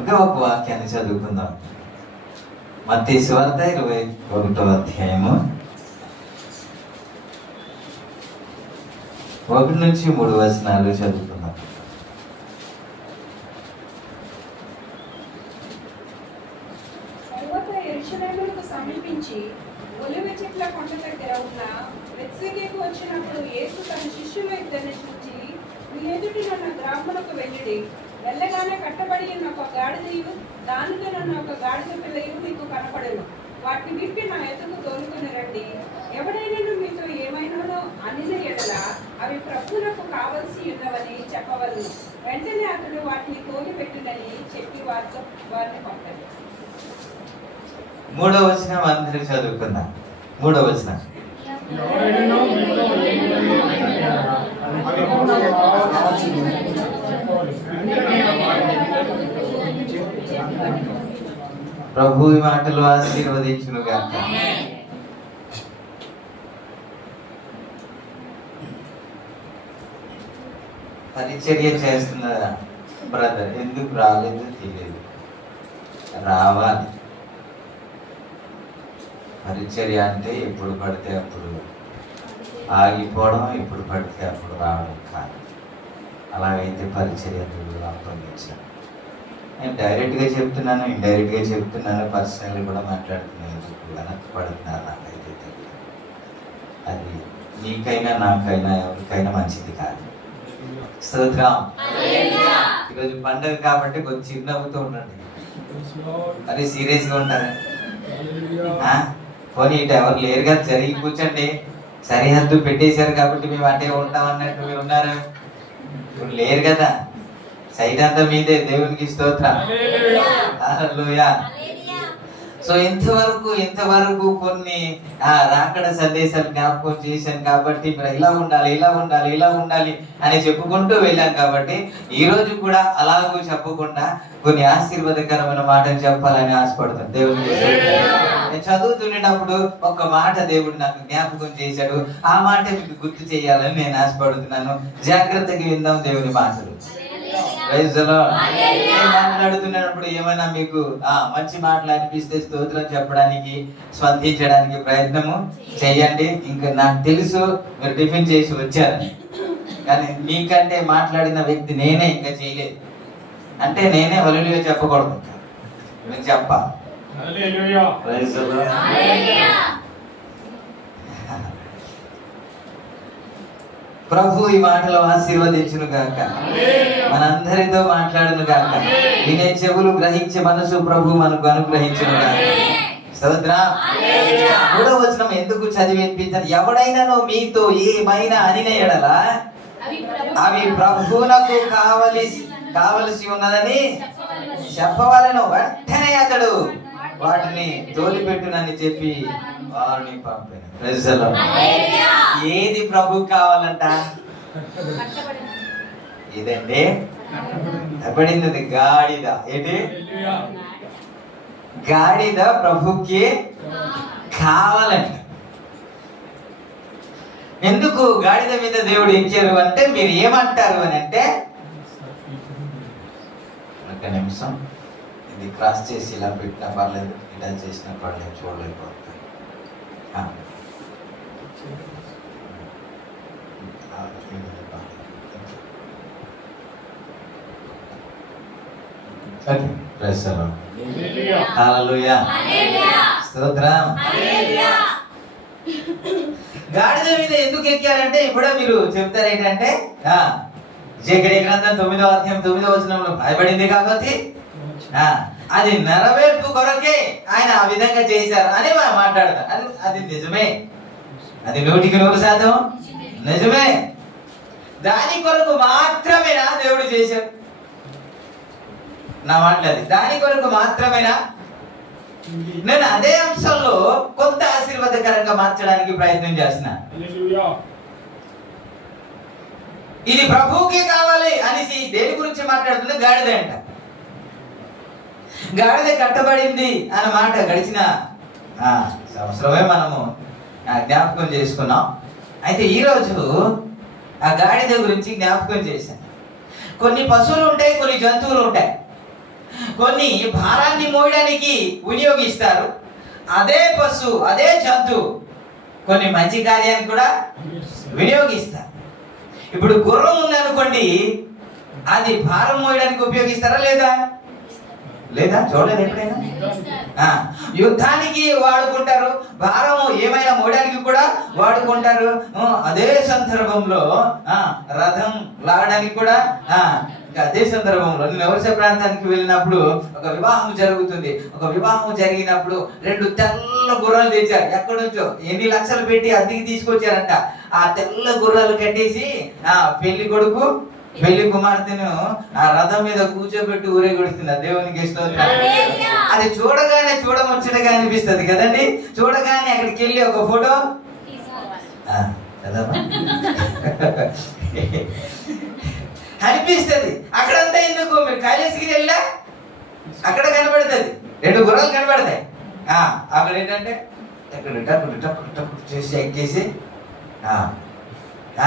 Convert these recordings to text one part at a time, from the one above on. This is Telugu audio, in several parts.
ఒక వాక్యాన్ని చదువుకుందాం. మత్తయి సువార్త 21వ అధ్యాయము 1 నుంచి 3 వచనాలు చదువుకుందాం. యెరూషలేమునకు సమీపించి ఒలివ చెట్ల కొండ దగ్గర ఉన్న బెత్సెగేకు వచ్చినప్పుడు యేసు తన శిష్యుల ఇద్దరిని చూచి, మీ ఎదుటినున్న గ్రామమునకు వెళ్ళిడి. వెళ్ళగానే కట్టబడి ఉన్న ఒక గాడిదయు దానితోనున్న ఒక గాడిద పిల్లయు మీకు కనపడెను. వాటిని విప్పి నా ఎదుగు తోలుకొని రండి. ఎవడైనా మీతో ఏమైనానో అనిన ఎడల అవి ప్రభువునకు కావలసి ఉన్నవని చెప్పవలను. వెంటనే అతడు వాటిని తోలిపెట్టునని చెప్పి వారిని పంపాడు. 3వ వచనం అందరూ చదువుకుందాం. 3వ వచనం. ప్రభు ఈ మాటలు ఆశీర్వదించును గాక. పరిచర్య చేస్తున్న బ్రదర్ ఎందుకు రాలేదు తెలియదు, రావాలి. పరిచర్య అంటే ఎప్పుడు పడితే అప్పుడు ఆగిపోవడం, ఎప్పుడు పడితే అప్పుడు రావడం కాదు. అలాగైతే పరిచర్య అప్పగించాను. నేను డైరెక్ట్గా చెప్తున్నాను, ఇండైరెక్ట్గా చెప్తున్నాను, పర్సనల్ కూడా మాట్లాడుతున్నాను. ఎందుకు వెనక్కి నాకైతే తెలియదు. అది నీకైనా నాకైనా ఎవరికైనా మంచిది కాదు. స్తోత్రం. ఈరోజు పండుగ కాబట్టి కొంచెం చిరునవ్వుతూ ఉండండి. అది సీరియస్గా ఉంటారా? పోనీ ఇటు ఎవరు లేరు కదా, జరిగి కూర్చోండి. సరిహద్దు పెట్టేశారు కాబట్టి మేము అటే ఉంటాం అన్నట్టు మీరు ఉన్నారు. ఇప్పుడు లేరు కదా, సైట్ అంతా మీదే. దేవునికి స్తోత్రం. హల్లెలూయా. సో ఇంతవరకు కొన్ని రాకడ సందేశాలు జ్ఞాపకం చేశాను కాబట్టి ఇప్పుడు ఇలా ఉండాలి అని చెప్పుకుంటూ వెళ్ళాం. కాబట్టి ఈ రోజు కూడా అలాగూ చెప్పకుండా కొన్ని ఆశీర్వాదకరమైన మాటలు చెప్పాలని ఆశపడతాను. దేవునికి నేను చదువుతున్నప్పుడు ఒక మాట దేవుడు నాకు జ్ఞాపకం చేశాడు. ఆ మాట మీకు గుర్తు చేయాలని నేను ఆశపడుతున్నాను. జాగ్రత్తగా విందాం దేవుని మాటలు. మాట్లాడుతున్నప్పుడు ఏమైనా మీకు మంచి మాటలు అనిపిస్తే స్తోత్రం చెప్పడానికి, స్పందించడానికి ప్రయత్నము చేయండి. ఇంకా నాకు తెలుసు మీరు టిఫిన్ చేసి వచ్చారని, కానీ మీకంటే మాట్లాడిన వ్యక్తి నేనే ఇంకా చేయలేదు అంటే నేనే హల్లెలూయా చెప్పకూడదు, మీరు చెప్పాలి. ప్రభు ఈ మాటలు ఆశీర్వదించును గాక. మనందరితో మాట్లాడును గాక. వినే చెవులు, గ్రహించే మనసు ప్రభు మనకు అనుగ్రహించును గాక. స్తోత్రం. 3వ వచనం ఎందుకు చదివి వినిపించాను? ఎవడైనాను మీతో ఏమైనా అనిన ఎడల అవి ప్రభువునకు కావలసి ఉన్నదని చెప్పవలెను. వెంటనే అతడు వాటిని తోలిపెట్టునని చెప్పి వారిని పంపాను. ఏది ప్రభు కావాలంట? ఇదండి పడింది గాడిద. ఏంటి? గాడిద ప్రభుకి కావాలంట. ఎందుకు గాడిద మీద దేవుడు ఎక్కారు అంటే, మీరు ఏమంటారు అని అంటే, ఒక నిమిషం ఇది క్రాస్ చేసి ఇలా పెట్టినా పర్లేదు, ఇలా చేసినా పర్లేదు, చూడలేకపోతాయి. హల్లెలూయా. స్తోత్రం. గాడిద మీద ఎందుకు ఎక్కారంటే, ఇప్పుడే మీరు చెప్తారు ఏంటంటే, జకర్యా గ్రంథం 9వ అధ్యాయం 9వ వచనంలో భయపడింది కాబట్టి అది నెరవేర్పు కొరకే ఆయన ఆ విధంగా చేశారు అని మనం మాట్లాడతాం. అది నిజమే, అది 100% నిజమే. దాని కొరకు మాత్రమేనా దేవుడు చేశారు? నా మాట్లాడి దాని కొరకు మాత్రమేనా? నేను అదే అంశంలో కొంత ఆశీర్వాదకరంగా మార్చడానికి ప్రయత్నం చేస్తున్నా. ఇది ప్రభువుకి కావాలి అనేసి దేని గురించి మాట్లాడుతుంది? గాడిద అంట. గాడిద కట్టబడింది అన్న మాట గడిచిన సంవత్సరమే మనము జ్ఞాపకం చేసుకున్నాం. అయితే ఈరోజు ఆ గాడిద గురించి జ్ఞాపకం చేశాను. కొన్ని పశువులు ఉంటాయి, కొన్ని జంతువులు ఉంటాయి. కొన్ని భారాన్ని మోయడానికి వినియోగిస్తారు. అదే పశువు, అదే జంతువు కొన్ని మంచి కార్యానికి కూడా వినియోగిస్తారు. ఇప్పుడు గుర్రం ఉందనుకోండి, అది భారం మోయడానికి ఉపయోగిస్తారా లేదా? లేదా? చూడలేదు ఎప్పుడైనా? యుద్ధానికి వాడుకుంటారు, భారము ఏమైనా మోయడానికి కూడా వాడుకుంటారు. అదే సందర్భంలో రథం లాగడానికి కూడా అదే సందర్భంలో నేను వ్యవసాయ ప్రాంతానికి వెళ్ళినప్పుడు ఒక వివాహం జరుగుతుంది. ఒక వివాహం జరిగినప్పుడు 2 తెల్ల గుర్రాలు తెచ్చారు. ఎక్కడి నుంచో ఎన్ని లక్షలు పెట్టి అద్దెకి తీసుకొచ్చారంట. ఆ తెల్ల గుర్రాలు కట్టేసి పెళ్లి కొడుకు పెళ్లి కుమార్తెను ఆ రథం మీద కూర్చోబెట్టి ఊరేగొడుతున్నారు. దేవునికి స్తోత్రం. అది చూడగానే చూడముచ్చటగా అనిపిస్తుంది కదండి. చూడగానే అక్కడికి వెళ్ళి ఒక ఫోటో అనిపిస్తుంది. అక్కడంతా ఎందుకు? మీరు కైలాసగిరి వెళ్ళా అక్కడ కనబడుతుంది, 2 గుర్రాలు కనబడతాయి. అక్కడ ఏంటంటే చేసి ఎక్కేసి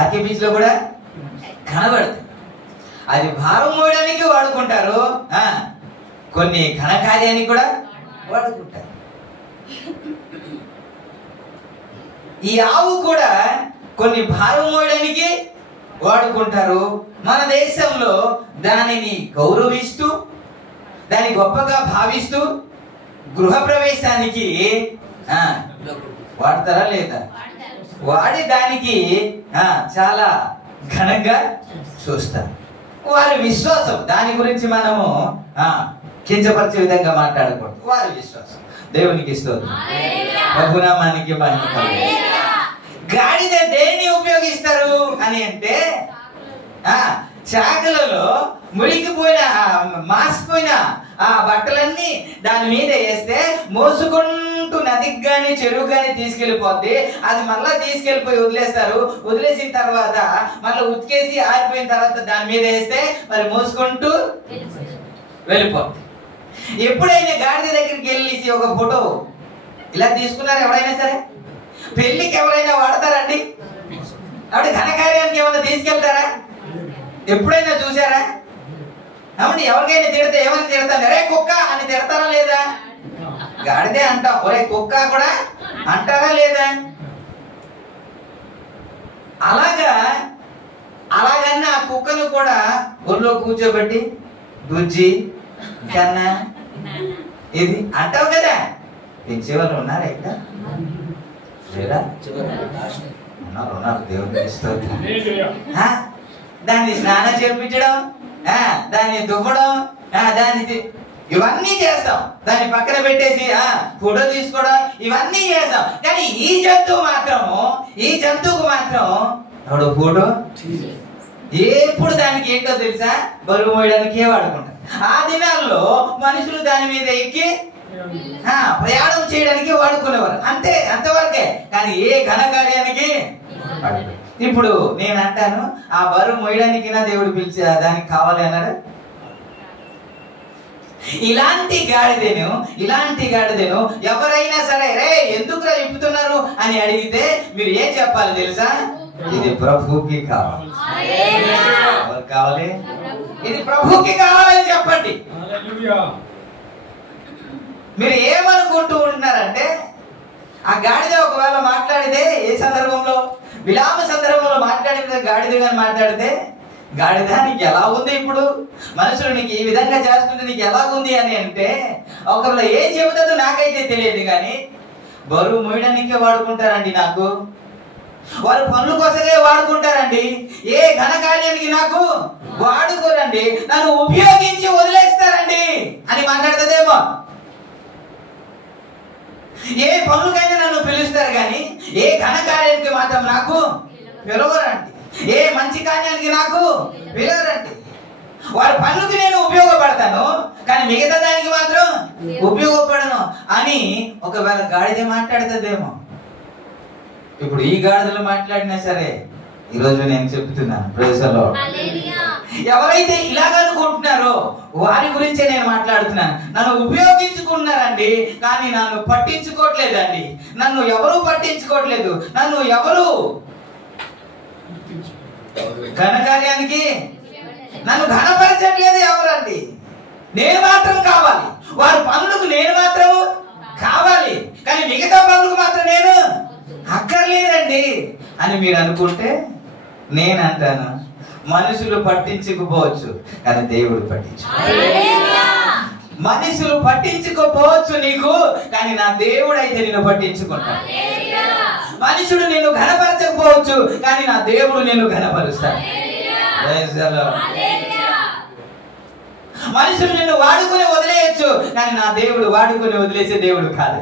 ఆర్కే బీచ్ లో కూడా కనబడుతుంది. అది భారం మోయడానికి వాడుకుంటారు, కొన్ని ఘనకార్యానికి కూడా వాడుకుంటారు. ఈ ఆవు కూడా కొన్ని భారం మోయడానికి వాడుకుంటారు. మన దేశంలో దానిని గౌరవిస్తూ, దాన్ని గొప్పగా భావిస్తూ గృహ ప్రవేశానికి వాడతారా లేదా? వాడి దానికి చాలా ఘనంగా చూస్తారు. వారి విశ్వాసం, దాని గురించి మనము కించపరిచే విధంగా మాట్లాడకూడదు. వారి విశ్వాసం. దేవునికి స్తోత్రం, ప్రభునామానికి మహిమ కలుగును. గాడిద దేన్ని ఉపయోగిస్తారు అని అంటే, చాకలలో మురికిపోయిన మాసిపోయిన ఆ బట్టలన్నీ దాని మీద వేస్తే మోసుకుంటూ నదికి గాని చెరువు గాని తీసుకెళ్లిపోద్ది. అది మళ్ళా తీసుకెళ్లిపోయి వదిలేస్తారు. వదిలేసిన తర్వాత మళ్ళీ ఉతికేసి ఆరిపోయిన తర్వాత దాని మీద వేస్తే మరి మోసుకుంటూ వెళ్ళిపోద్ది. ఎప్పుడైనా గాడిద దగ్గరికి వెళ్ళి ఒక ఫోటో ఇలా తీసుకున్నారు ఎవరైనా సరే? పెళ్లికి ఎవరైనా వాడతారండి? ఆవిడ ఘనకార్యానికి ఏమైనా తీసుకెళ్తారా? ఎప్పుడైనా చూసారా? అవును, ఎవరికైనా తిడితే ఏమని తిడతాను? ఒరే కుక్క అని తిడతారా లేదా? గాడిదే అంటాం, ఒరే కుక్క కూడా అంటారా లేదా? అలాగన్నా ఆ కుక్కను కూడా ఊర్లో కూర్చోబెట్టి బుజ్జి కన్నా ఇది అంటావు కదా. పెంచేవాళ్ళు ఉన్నారా ఇక్కడ? లేదా? ఉన్నారు. దేవుడికి స్తోత్రం. దాన్ని స్నానం చేయించడం, దాన్ని దువ్వడం, దాన్ని ఇవన్నీ చేస్తాం. దాన్ని పక్కన పెట్టేసి ఫోటో తీసుకోవడం ఇవన్నీ చేస్తాం. కానీ ఈ జంతువుకు మాత్రం ఎవడో ఫోటో ఎప్పుడు దానికి ఏంటో తెలుసా? బరువు మోయడానికి వాడుకుంటారు. ఆ దినాల్లో మనుషులు దాని మీద ఎక్కి ప్రయాణం చేయడానికి వాడుకునేవారు. అంతవరకే. కానీ ఏ ఘనకార్యానికి. ఇప్పుడు నేను అంటాను, ఆ బరువు మోయడానికి దేవుడు పిలిచి దానికి కావాలి అన్నాడు. ఇలాంటి గాడిదెను ఎవరైనా సరే రే ఎందుకు విప్పుతున్నారు అని అడిగితే మీరు ఏం చెప్పాలి తెలుసా? ఇది ప్రభుకి కావాలి. ఎవరు కావాలి? ఇది ప్రభుకి కావాలని చెప్పండి. మీరు ఏమనుకుంటూ ఉంటున్నారంటే, ఆ గాడిద ఒకవేళ మాట్లాడితే ఏ సందర్భంలో? విలామ సందర్భంలో మాట్లాడిన గాడిద గాని మాట్లాడితే, గాడిద నీకు ఎలా ఉంది? ఇప్పుడు మనుషులు నీకు ఈ విధంగా చేస్తుంటే నీకు ఎలా ఉంది అని అంటే, ఒకవేళ ఏం చెబుతుందో నాకైతే తెలియదు. కానీ బరువు మోయడానికే వాడుకుంటారండి. నాకు వారు పనుల కోసమే వాడుకుంటారండి. ఏ ఘనకార్యానికి నాకు వాడుకోరండి. నన్ను ఉపయోగించి వదిలేస్తారండి అని మాట్లాడుతుందేమో. ఏ పనులకైనా నన్ను పిలుస్తారు కానీ ఏ ఘనకార్యానికి మాత్రం నాకు పిలవరండి. ఏ మంచి కార్యానికి నాకు పిలవరండి. వారి పనులకి నేను ఉపయోగపడతాను కానీ మిగతా దానికి మాత్రం ఉపయోగపడను అని ఒకవేళ గాడిద మాట్లాడుతుందేమో. ఇప్పుడు ఈ గాడిదలు మాట్లాడినా సరే ఈరోజు నేను చెప్తున్నాను, ప్రైజ్ ది లార్డ్. ఎవరైతే ఇలాగనుకుంటున్నారో వారి గురించే నేను మాట్లాడుతున్నాను. నన్ను ఉపయోగించుకున్నారండి కానీ నన్ను పట్టించుకోవట్లేదండి. నన్ను ఎవరు పట్టించుకోవట్లేదు. నన్ను ఎవరు ఘనకార్యానికి నన్ను ఘనపరచట్లేదు ఎవరండి. నేను మాత్రం కావాలి, వారి పనులకు నేను మాత్రం కావాలి, కానీ మిగతా పనులకు మాత్రం నేను అక్కర్లేదండి అని మీరు అనుకుంటే నేనంటాను, మనుషులు పట్టించుకోవచ్చు కానీ దేవుడు పట్టించు. మనుషులు పట్టించుకోపోవచ్చు నీకు, కానీ నా దేవుడు అయితే నిన్ను పట్టించుకుంటాడు. మనుషుడు నిన్ను ఘనపరచకపోవచ్చు, కానీ నా దేవుడు నిన్ను ఘనపరుస్తాడు. మనుషులు నిన్ను వాడుకొని వదిలేయచ్చు, కానీ నా దేవుడు వాడుకొని వదిలేసే దేవుడు కాదు.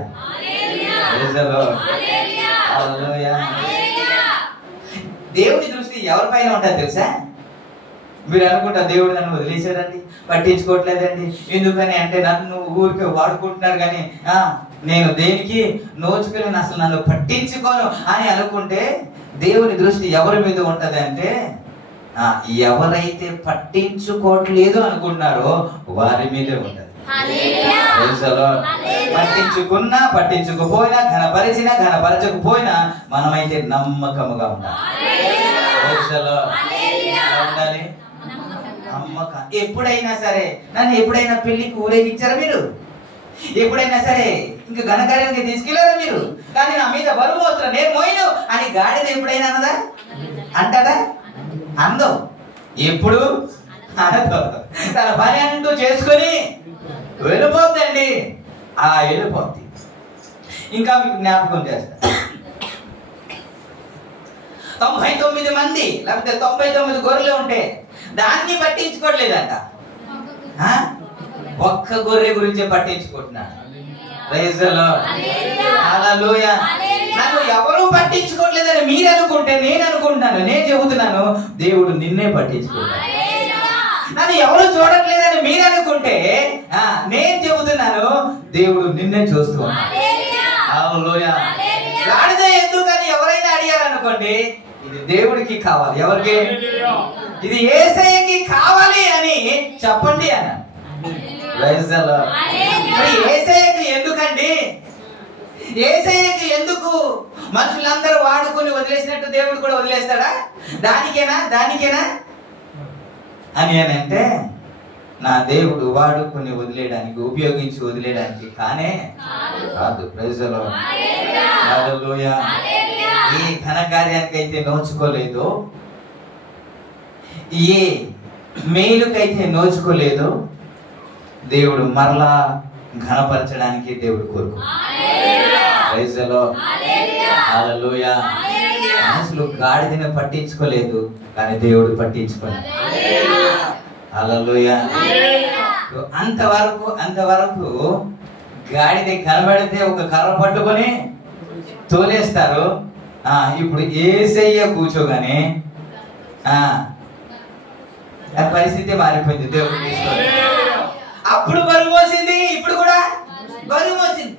దేవుడి దృష్టి ఎవరిపైన ఉంటుంది తెలుసా? మీరు అనుకుంటా దేవుడు నన్ను వదిలేసాడండి, పట్టించుకోవట్లేదండి, ఎందుకని అంటే నన్ను ఊరికే వాడుకుంటున్నారు కానీ నేను దేనికి నోచుకోలేను, అసలు నన్ను పట్టించుకోను అని అనుకుంటే దేవుని దృష్టి ఎవరి మీద ఉంటది అంటే ఎవరైతే పట్టించుకోవట్లేదు అనుకుంటున్నారో వారి మీదే ఉంటది. పట్టించుకున్నా పట్టించుకుపోయినా, ఘనపరిచినా ఘనపరచకపోయినా మనమైతే నమ్మకముగా ఉండాలి. నమ్మకం. ఎప్పుడైనా సరే నన్ను ఎప్పుడైనా పెళ్లికి ఊరేగించారా మీరు? ఎప్పుడైనా సరే ఇంకా ఘనకార్యానికి తీసుకెళ్లారా మీరు? కానీ నా మీద బరువు మోస్తున్నా, నేను మోయను అని గాడిద ఎప్పుడైనా అన్నదా? అంటదా? అందం. ఎప్పుడు అనదు. తన పని అంటూ చేసుకొని వెళ్ళిపోద్దండి. అలా వెళ్ళిపోద్ది. ఇంకా మీకు జ్ఞాపకం చేస్తా, 99 మంది లేకపోతే 99 గొర్రెలు ఉంటే దాన్ని పట్టించుకోవట్లేదంట, ఒక్క గొర్రె గురించే పట్టించుకుంటున్నాడు. నన్ను ఎవరు పట్టించుకోవట్లేదని మీరు అనుకుంటే నేను అనుకుంటున్నాను, నేను చెబుతున్నాను దేవుడు నిన్నే పట్టించుకుంటాడు. నన్ను ఎవరు చూడట్లేదని మీరు అనుకుంటే నేను చెబుతున్నాను దేవుడు నిన్నే చూస్తున్నాడు. గాడిద ఎందుకని ఎవరైనా అడిగారనుకోండి, ఇది దేవుడికి కావాలి. ఎవరికి? ఇది యేసయ్యకి కావాలి అని చెప్పండి అన్న. యేసయ్యకి ఎందుకండి? యేసయ్యకి ఎందుకు? మనుషులందరూ వాడుకొని వదిలేసినట్టు దేవుడు కూడా వదిలేస్తాడా? దానికేనా అని అంటే నా దేవుడు వాడుకొని వదిలేయడానికి, ఉపయోగించి వదిలేయడానికి కానే కాదు. ఏ ఘనకార్యానికి అయితే నోచుకోలేదో, ఏ మేలుకైతే నోచుకోలేదో దేవుడు మరలా ఘనపరచడానికి దేవుడు కోరుకుంటాడు. మనుషులు గాడిదని పట్టించుకోలేదు, కానీ దేవుడు పట్టించుకోలేదు. హల్లెలూయా. అంతవరకు గాడిద కనబడితే ఒక కర్ర పట్టుకొని తోలేస్తారు. ఇప్పుడు యేసయ్య కూర్చోగానే పరిస్థితి మారిపోయింది. దేవుడు అప్పుడు బరువు మోసింది, ఇప్పుడు కూడా బరువు మోసింది.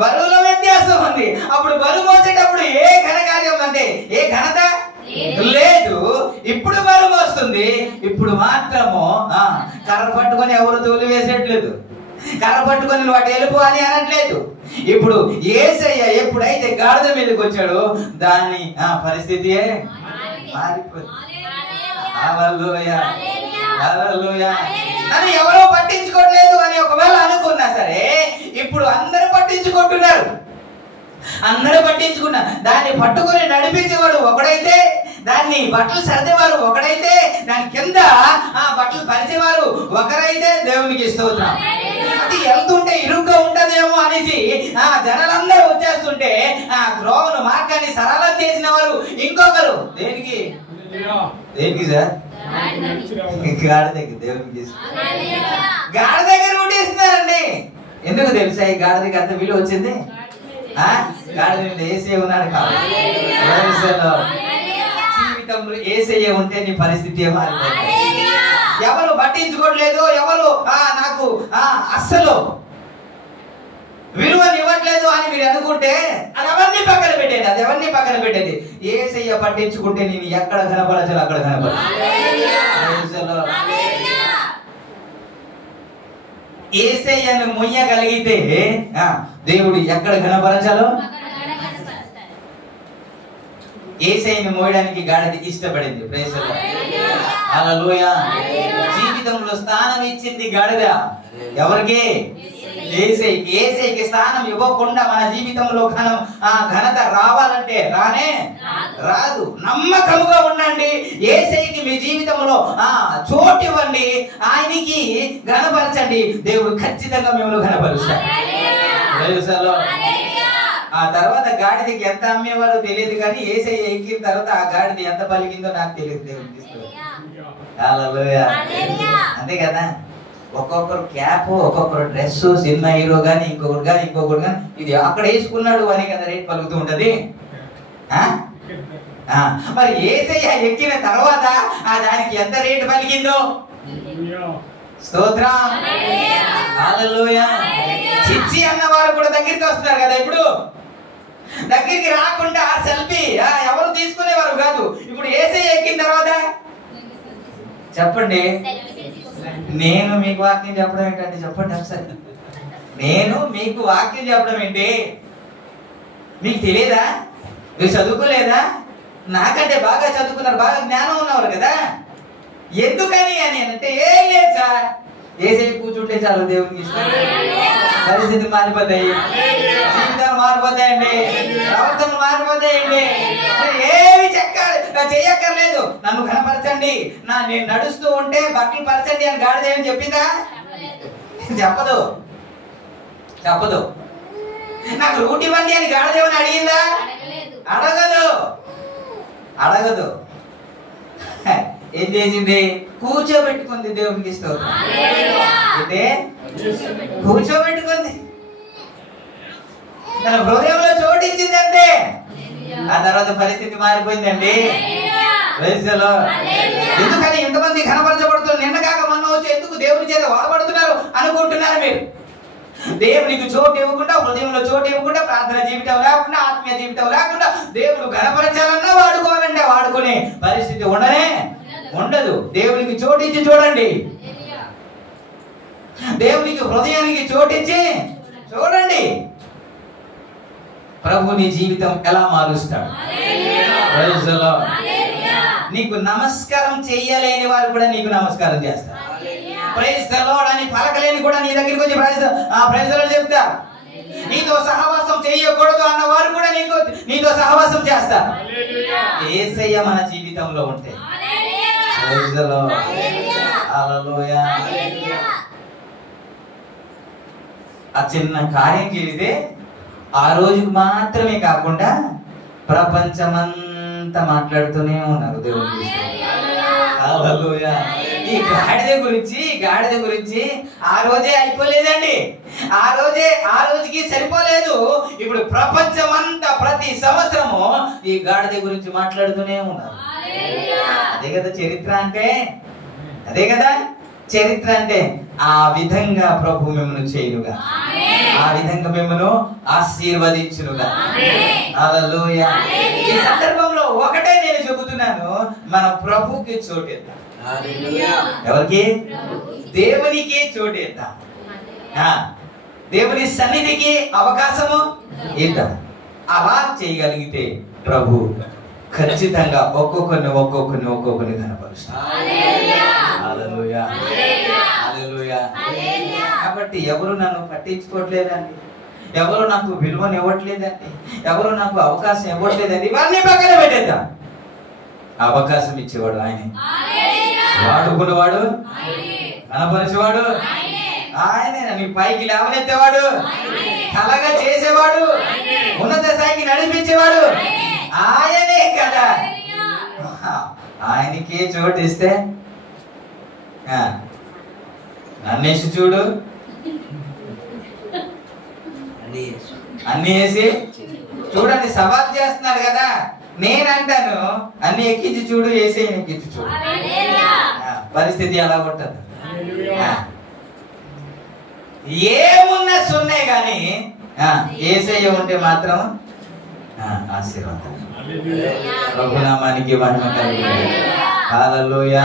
బరువులో వ్యత్యాసం ఉంది. అప్పుడు బరువు మోసేటప్పుడు ఏ ఘనకార్యం అంటే ఏ ఘనత లేదు. ఇప్పుడు బరువు మోస్తుంది. ఇప్పుడు మాత్రము కర్ర పట్టుకొని ఎవరు తోలు వేసేట్లేదు, కర్ర పట్టుకొని వాటి వెళ్ళిపో అని అనట్లేదు. ఇప్పుడు యేసయ్య ఎప్పుడైతే గాడిద మీదకి వచ్చాడో దాని పరిస్థితి మారిపోయింది. హల్లెలూయా, హల్లెలూయా. నన్ను ఎవరో పట్టించుకోవట్లేదు అని ఒకవేళ అనుకున్నా సరే, ఇప్పుడు అందరూ పట్టించుకుంటున్నారు. అందరూ పట్టించుకున్నా దాన్ని పట్టుకొని నడిపించేవాడు ఒకడైతే, దాన్ని బట్టలు సర్దేవారు ఒకడైతే, దాని కింద బట్టలు పరిచేవారు ఒకరైతే దేవునికి స్తోత్రం. అది వెళ్తుంటే ఇరుగ్గా ఉంటదేమో అనేసి జనాలందరూ వచ్చేస్తుంటే ద్రోవను మార్గాన్ని సరళం చేసిన వారు ఇంకొకరు. దేనికి సార్? గాడిదకి దేవునికి గాడి దగ్గర ఉంటేస్తున్నారండి. ఎందుకు తెలుసా ఈ గాడిదకి అంత విలువ వచ్చింది? గాడిద యేసయ్య ఉన్నాడు కాబట్టి. జీవితంలో యేసయ్య ఉంటే నీ పరిస్థితి ఏమారిపోతుంది. ఎవరు పట్టించుకోవట్లేదు, ఎవరు నాకు అస్సలు విలువనివ్వట్లేదు అని మీరు అనుకుంటే అది ఎవరిని పక్కన పెట్టేది. యేసయ్య పట్టించుకుంటే నేను ఎక్కడ కనపరచాలో అక్కడ కనపరచాలి. యేసయ్యను మొయ్యగలిగితే దేవుడు ఎక్కడ కనపరచాలో. యేసయ్యను మోయడానికి గాడిద ఇష్టపడింది. Praise the lord. హల్లెలూయా. జీవితంలో స్థానం ఇచ్చింది గాడిద. ఎవరికి? యేసయ్యకి. యేసయ్యకి స్థానం ఇవ్వకుండా మన జీవితంలో ఘనత రావాలంటే రాదు. నమ్మకముగా ఉండండి. యేసయ్యకి మీ జీవితంలో చోటు ఇవ్వండి. ఆయనకి ఘనపరచండి. దేవుడు ఖచ్చితంగా మిమ్మల్ని ఘనపరుస్తాడు. ఆ తర్వాత గాడిదకి ఎంత అమ్మేవారో తెలియదు, కానీ యేసయ్య ఎక్కిన తర్వాత ఆ గాడిద ఎంత పలికిందో నాకు తెలియదు. దేవుడికి అంతే కదా. ఒక్కొక్కరు క్యాప్, ఒక్కొక్కరు డ్రెస్, సినిమా హీరో గాని ఇంకొకరు కానీ ఇది అక్కడ వేసుకున్నాడు అని కదా రేట్ పలుకుతూ ఉంటది. మరి యేసయ్య ఎక్కిన తర్వాత దానికి ఎంత రేటు పలికిందో. స్తోత్రం. హల్లెలూయా. చిచ్చి అన్నవారు కూడా దగ్గరికి వస్తున్నారు కదా. ఇప్పుడు దగ్గరికి రాకుండా సెల్ఫీ ఎవరు తీసుకునేవారు కాదు. ఇప్పుడు యేసయ్య ఎక్కిన తర్వాత చెప్పండి, నేను మీకు వాక్యం చెప్పడం ఏంటంటే చెప్పండి ఒకసారి. నేను మీకు వాక్యం చెప్పడం ఏంటి? మీకు తెలియదా? మీరు చదువుకోలేదా? నాకంటే బాగా చదువుకున్నారు, బాగా జ్ఞానం ఉన్నవారు కదా. ఎందుకని అని అంటే ఏం లేదు సార్, యేసయ్య కూర్చుంటే చాలు దేవునికి ఇష్టం. పరిస్థితులు మారిపోతాయి, జీవితాలు మారిపోతాయండి, ప్రవర్తనలు మారిపోతాయండి. ఏమి చెయ్యక్కర్లేదు. నన్ను ఘనపరచండి, నేను నడుస్తూ ఉంటే బట్టలు పరచండి అని గాడిద ఏమి చెప్పిందా? చెప్పదు. నాకు రూట్ ఇవ్వండి అని గాడిద ఏమని అడిగిందా? అడగదు. ఏం చేసింది? కూర్చోబెట్టుకుంది. దేవునికి ఇష్టం అంటే కూర్చోబెట్టుకుంది, తన హృదయంలో చోటించింది అంతే. ఆ తర్వాత పరిస్థితి మారిపోయిందండి. ఎందుకని ఎంతమంది ఘనపరచబడుతున్నారు? నిన్న కాక మొన్న వచ్చి ఎందుకు దేవుని చేత వాడబడుతున్నారు అనుకుంటున్నారు మీరు? దేవునికి చోటు ఇవ్వకుండా, హృదయంలో చోటు ఇవ్వకుండా, ప్రార్థన జీవితం లేకుండా, ఆత్మీయ జీవితం లేకుండా దేవుడు ఘనపరచాలన్నా వాడుకోవాలంటే వాడుకునే పరిస్థితి ఉండదు. దేవునికి చోటించి చూడండి. దేవునికి హృదయానికి చోటించి చూడండి. ప్రభు నీ జీవితం ఎలా మారుస్తాడు. నీకు నమస్కారం చెయ్యలేని వారు కూడా నీకు నమస్కారం చేస్తారు. ప్రైజ్ ది లార్డ్ అని పలకలేని కూడా నీ దగ్గరికి వచ్చి ప్రైజ్ ది లార్డ్ చెప్తారు. నీతో సహవాసం చేయకూడదు అన్న వారు కూడా నీతో సహవాసం చేస్తారు. యేసయ్య మన జీవితంలో ఉంటే ప్రైజ్ ది లార్డ్. హల్లెలూయా. ఆ చిన్న కార్యం చేస్తే ఆ రోజుకు మాత్రమే కాకుండా ప్రపంచమంతా మాట్లాడుతూనే ఉన్నారు దేవుని. హల్లెలూయా. ఈ గాడిద గురించి ఆ రోజే అయిపోలేదండి. ఆ రోజుకి సరిపోలేదు. ఇప్పుడు ప్రపంచమంతా ప్రతి సంవత్సరము ఈ గాడిద గురించి మాట్లాడుతూనే ఉన్నారు. అదే కదా చరిత్ర అంటే. అదే కదా చరిత్ర అంటే. ఆ విధంగా ప్రభు మిమ్మల్ని చేయునుగా, ఆ విధంగా మిమ్మల్ని ఆశీర్వదించునుగా. హల్లెలూయా. ఈ సందర్భంలో ఒకటే నేను చెబుతున్నాను, మనం ప్రభుకి చోటేద్దాం. ఎవరికి? దేవునికి చోటేద్దాం. దేవుని సన్నిధికి అవకాశము ఇద్దాం. అలా చేయగలిగితే ప్రభు ఖచ్చితంగా ఒక్కొక్కరిని కనపరుస్తాడు. హల్లెలూయా. హల్లెలూయా. కాబట్టి ఎవరు నన్ను పట్టించుకోవట్లేదండి, ఎవరు నాకు విలువను ఇవ్వట్లేదండి, ఎవరు నాకు అవకాశం ఇవ్వట్లేదండి, ఇవన్నీ పక్కన పెట్టేద్దాం. అవకాశం ఇచ్చేవాడు ఆయనే, వాడుకునేవాడు, కనపరిచేవాడు ఆయనే, నీ పైకి లేవనెత్తేవాడు, కలగా చేసేవాడు, ఉన్నత స్థాయికి నడిపించేవాడు ఆయనే కదా. ఆయనకే చోటు ఇస్తే నన్నేసి చూడు, అన్ని వేసి చూడండి. సవాల్ చేస్తున్నారు కదా. నేనంటాను అన్ని ఎక్కించి చూడు, వేసి ఎక్కించి చూడు, పరిస్థితి ఎలా ఉంటది. ఏమున్నా సున్నే గాని ఏసయ్య ఉంటే మాత్రం ఆశీర్వాదం. ప్రభునామానికి మహిమ కలుగును. హల్లెలూయా.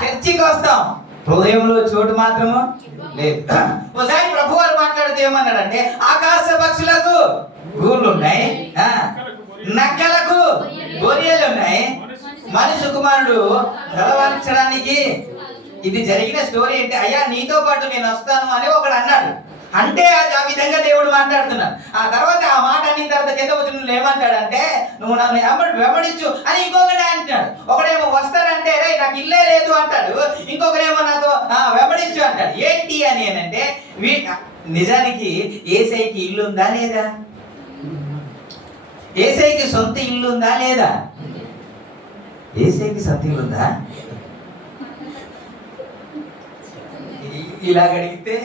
చర్చికి వస్తాం, హృదయంలో చోటు మాత్రము లేదు. ఒకసారి ప్రభు వారు మాట్లాడితే ఏమన్నాడంటే, ఆకాశ పక్షులకు గూళ్ళు ఉన్నాయి, నక్కలకు గొర్రెలు ఉన్నాయి, మనిషి కుమారుడు తలవంచడానికి ఇది జరిగిన స్టోరీ ఏంటి, అయ్యా నీతో పాటు నేను వస్తాను అని ఒకడు అన్నాడు. అంటే ఆ విధంగా దేవుడు మాట్లాడుతున్నాడు. ఆ తర్వాత ఆ మాట అన్న తర్వాత కింద వచ్చిన ఏమంటాడంటే, నువ్వు నన్ను వెంబడించు అని ఇంకొకటి అంటున్నాడు. ఒకడేమో వస్తాడంటే రే నాకు ఇల్లే లేదు అంటాడు, ఇంకొకరేమో నాతో వెంబడించు అంటాడు. ఏంటి అని అంటే నిజానికి యేసయ్యకి ఇల్లు ఉందా లేదా? యేసయ్యకి సొంత ఇల్లు ఉందా లేదా? యేసయ్యకి సొంత ఇల్లు ఉందా? ఇలా అడిగితే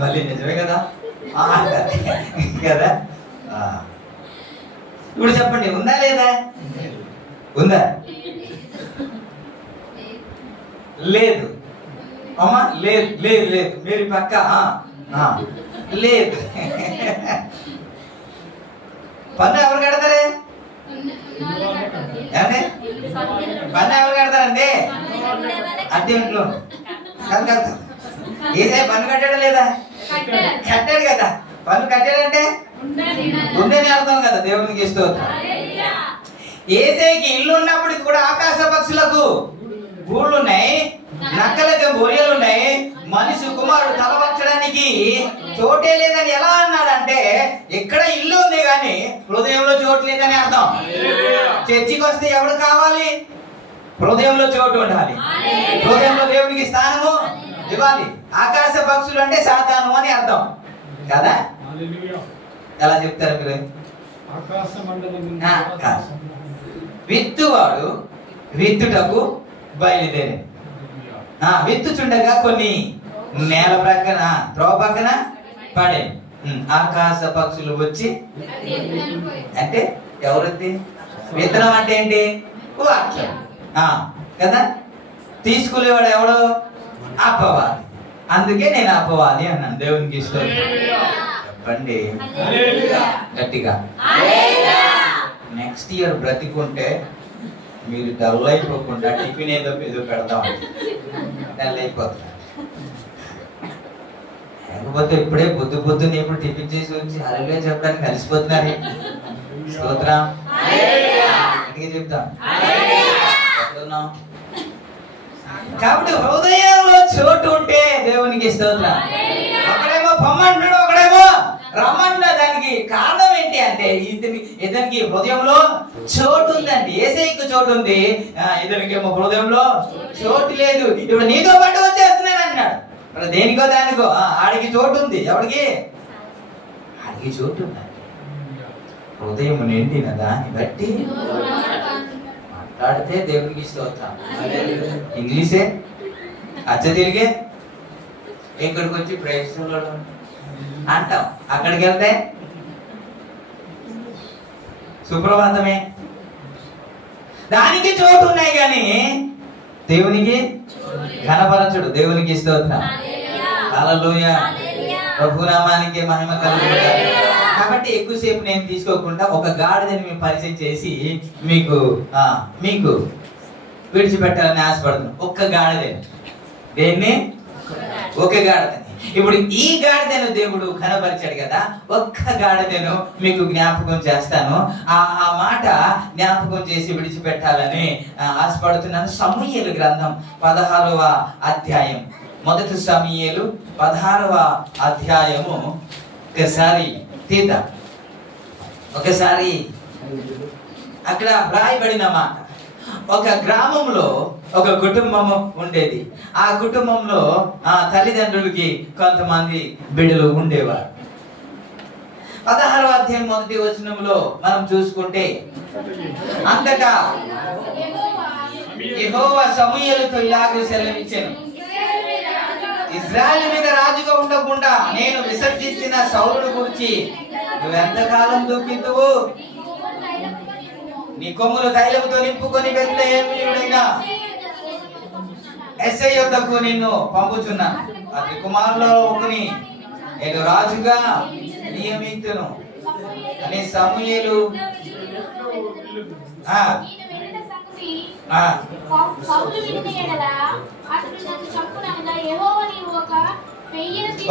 మళ్ళీ నిజమే కదా కదా. ఇప్పుడు చెప్పండి, ఉందా లేదా? ఉందా? లేదు అమ్మా, లేదు లేదు లేదు. మీరు పక్క లేదు. పన్ను ఎవరు కడతారే? పన్ను ఎవరు కడతారండి? అద్దె ఇంట్లో కడతారు. ఏసై పన్ను కట్టాడా లేదా? కట్టాడు కదా. పన్ను కట్టాడంటే ఉందని అర్థం కదా. దేవునికి స్తోత్రం. ఏసైకి ఇల్లు ఉన్నప్పటికి కూడా ఆకాశ పక్షులకు గూళ్ళు ఉన్నాయి, నక్కలకి బొరియలు ఉన్నాయి, మనిషి కుమారుడు తలవంచడానికి చోటే లేదని ఎలా అన్నాడంటే, ఇక్కడ ఇల్లు ఉంది కానీ హృదయంలో చోటు లేదని అర్థం. చర్చికి వస్తే ఎవరు కావాలి? హృదయంలో చోటు ఉండాలి. హృదయంలో దేవునికి స్థానము ఇవ్వాలి. ఆకాశ పక్షులు అంటే సాతాను అని అర్థం కదా. ఎలా చెప్తారు మీరు? విత్తువాడు విత్తుటకు బయలుదేరి విత్తుచుండగా కొన్ని నేల ప్రక్కన త్రోవ పక్కన పడే ఆకాశ పక్షులు వచ్చి, అంటే ఎవరైతే విత్తనం అంటే ఏంటి? వాక్యం కదా. తీసుకునేవాడు ఎవడు? అపవాది. అందుకే నేను అపవాది అన్నాను. దేవునికి ఇష్టం. చెప్పండి గట్టిగా. నెక్స్ట్ ఇయర్ బ్రతికుంటే మీరు డల్ అయిపోకుండా టిఫిన్ ఏదో పెడతాం, డల్ అయిపోతున్నారు. లేకపోతే ఇప్పుడే పొద్దునే ఇప్పుడు టిఫిన్ చేసి వచ్చి హల్లెలూయా చెప్పడానికి కలిసిపోతున్నారు. స్తోత్రం చెప్తాం. ఎక్కడున్నాం? కాబట్టి హృదయంలో చోటు ఉంటే దేవునికి స్తోత్రం. ఒకడేమో పొమ్మంటున్నాడు, ఒకడేమో రమ్మంటున్నాడు. దానికి కారణం ఏంటి అంటే ఇతనికి హృదయంలో చోటు ఉందండి. యేసయ్యకు చోటు ఉంది, ఇతనికేమో హృదయంలో చోటు లేదు. ఇప్పుడు నీతో పాటు వచ్చేస్తున్నాను అంటున్నాడు. దేనికో దానికో ఆడికి చోటు ఉంది. ఎవరికి? ఆడికి చోటు ఉందండి. హృదయం నిండిన దాన్ని బట్టి మాట్లాడితే దేవునికి స్తోత్రం. ఇంగ్లీషే అచ్చ తిరిగే ఇక్కడికి వచ్చి ప్రైజ్ అంటాం, అక్కడికి వెళ్తే సుప్రభాతమే. దానికి చోటు ఉన్నాయి కానీ దేవునికి ఘనపరచుడు. దేవునికి స్తోత్రం. హల్లెలూయా. ప్రభునామానికి మహిమ కలుగుగాక. కాబట్టి ఎక్కువసేపు నేను తీసుకోకుండా ఒక గాడిదని మేము పరిచయం చేసి మీకు విడిచిపెట్టాలని ఆశపడుతున్నాను. ఒక్క గాడిదని. దేన్ని? ఒక గాడిదని. ఇప్పుడు ఈ గాడిదను దేవుడు కనబరిచాడు కదా, ఒక్క గాడిదను మీకు జ్ఞాపకం చేస్తాను. ఆ మాట జ్ఞాపకం చేసి విడిచిపెట్టాలని ఆశపడుతున్నాను. సమూయేలు గ్రంథం 16వ అధ్యాయం, మొదటి సమూయేలు 16వ అధ్యాయము ఒకసారి తీద్దాం. ఒకసారి అక్కడ రాయబడిన మాట, ఒక గ్రామంలో ఒక కుటుంబము ఉండేది. ఆ కుటుంబంలో తల్లిదండ్రులకి కొంతమంది బిడ్డలు ఉండేవారు. 16వ అధ్యాయం మొదటి వచనంలో మనం చూసుకుంటే, అంతటా యెహోవా సమూయేలుతో ఇలాగ సెలవిచ్చెను, ఇశ్రాయేలు మీద రాజుగా ఉండకుండా నేను విసర్జించిన సౌలును గురించి నువ్వెంతకాలం దుఃఖింతువు? నీ కొమ్ములు తైలముతో నింపుకొని బెత్లెహేమీయుడైన యెష్షయి యొద్దకు నిన్ను పంపుచున్నాను. అతని కుమారులో ఒకని నేను రాజుగా నియమింతును అని సమూయేలు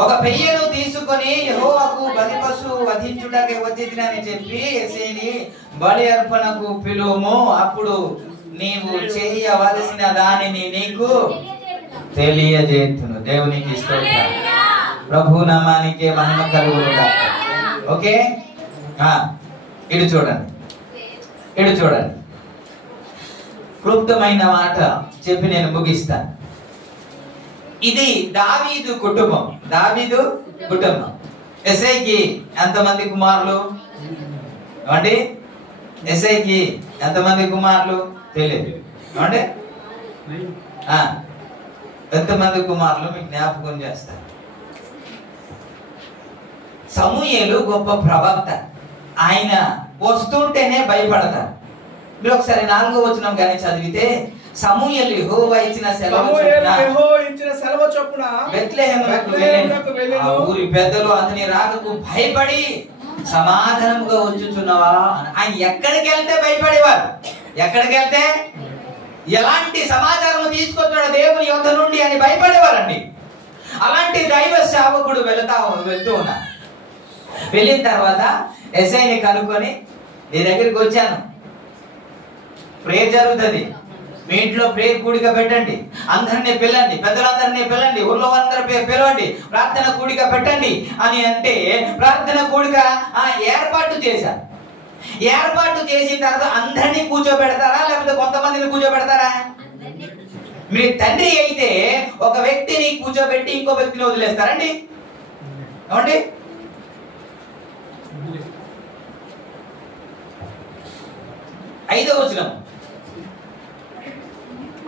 ఒక పెయ్యను తీసుకొని యెహోవాకు బలి పశువు వధించుటకు వచ్చిందని చెప్పి యెష్షయిని బలి అర్పణకు పిలువుము, అప్పుడు నీవు చేయవలసిన దానిని నీకు తెలియజేతును. దేవునికి స్తోత్రం. ప్రభు నామానికి మహిమ కలుగునుగా. ఓకే, ఇటు చూడండి, ఇటు చూడండి. క్లుప్తమైన మాట చెప్పి నేను ముగిస్తాను. ఇది దావీదు కుటుంబం. దావీదు కుటుంబం. ఎస్ఐకి ఎంతమంది కుమారులు ఏమండి? ఎస్ఐకి ఎంతమంది కుమారులు తెలియదు ఏమండి? ఎంతమంది కుమారులు మీకు జ్ఞాపకం చేస్తారు. సమూయేలు గొప్ప ప్రవక్త. ఆయన వస్తుంటేనే భయపడతారు. మీరు ఒకసారి 4వ వచనం కానీ చదివితే, సమూయేలు యెహోవా ఇచ్చిన సెలవు చొప్పున బెత్లెహేమునకు వెళ్ళెను. ఆ ఊరి పెద్దలు అతని రాకకు భయపడి సమాధానముగా వచ్చుచున్నావా. ఆయన ఎక్కడికి వెళ్తే భయపడేవారు. ఎక్కడికి వెళ్తే ఎలాంటి సమాచారం తీసుకొచ్చాడు దేవుని యొద్ద నుండి అని భయపడేవారండి. అలాంటి దైవ సేవకుడు వెళ్తూ ఉన్నారు. వెళ్ళిన తర్వాత ఎస్ఐని కనుక్కొని, నీ దగ్గరికి వచ్చాను, ప్రేయర్ జరుగుతుంది, మీ ఇంట్లో ప్రేయర్ కూడిక పెట్టండి, అందరినీ పిల్లండి, పెద్దలందరినీ పిల్లండి, ఊర్లో అందరూ పిలవండి, ప్రార్థన కూడిక పెట్టండి అని అంటే ప్రార్థన కూడిక ఏర్పాటు చేశారు. ఏర్పాటు చేసిన తర్వాత అందరినీ కూర్చోబెడతారా లేకపోతే కొంతమందిని కూర్చోబెడతారా? మీరు తండ్రి అయితే ఒక వ్యక్తిని కూర్చోబెట్టి ఇంకో వ్యక్తిని వదిలేస్తారండి ఏమండి? 5వ వచనం.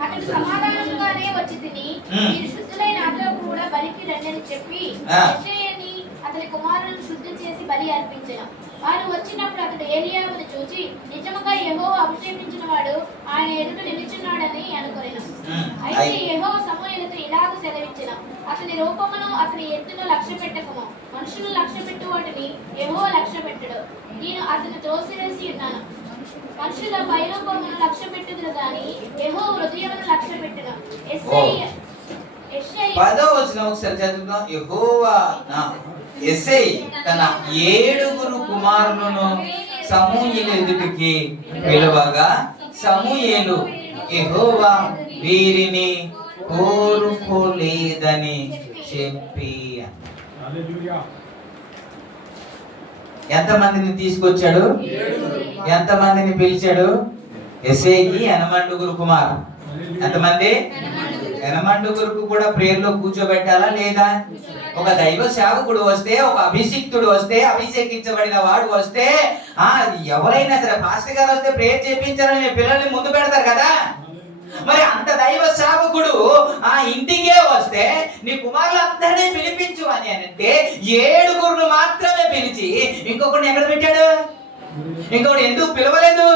అతడు సమాధానముగానే వచ్చి తిని, మీరు శుద్ధులైన నాతో కూడా బలికి రండి అని చెప్పి యెషయని అతని కుమారులను శుద్ధి చేసి బలి అర్పించెను. వారు వచ్చినప్పుడు అతడు ఏలీయావును చూచి, నిజముగా యెహోవా అభిషేకించిన వాడు ఆయన ఎదుట నిలుచున్నాడని అనుకొనెను. అయితే యెహోవా సమూయేలుతో ఇలాగ సెలవిచ్చెను, అతని రూపమును అతని ఎత్తును లక్ష్య పెట్టకము. మనుషులు లక్ష్య పెట్టు వాటిని యెహోవా లక్ష్య పెట్టడు. నేను అతను త్రోసివేసి ఉన్నాను. మనుషుల బయరూపమును లక్ష్య పెట్టుదురు గాని యెహోవా హృదయమును లక్ష్య పెట్టును. 10వ వచనం ఒకసారి చదువుదాం. యెహోవా ఎస్ఐ తన 7 కుమారులను సమూయేలు ఎదుటికి పిలువగా, సమూయేలు యెహోవా వీరిని కోరుకోలేదని చెప్పి. ఎంతమందిని తీసుకొచ్చాడు? ఎంతమందిని పిలిచాడు? ఎస్ఐకి 80 కుమారు. ఎంతమంది? 80 కూడా ప్రేయర్లో కూర్చోబెట్టాలా లేదా? ఒక దైవ సేవకుడు వస్తే, ఒక అభిషిక్తుడు వస్తే, అభిషేకించబడిన వాడు వస్తే, ఎవరైనా సరే పాస్టర్ గారు వస్తే ప్రేయర్ చేయించాలని పిల్లల్ని ముందు పెడతారు కదా. మరి అంత దైవ సేవకుడు ఇంటికే వస్తే నీ కుమారులందరినీ పిలిపించు అని అంటే 7 మాత్రమే పిలిచి ఇంకొకరిని ఎక్కడ పెట్టాడు? ఇంకొకటి ఎందుకు పిలవలేదు?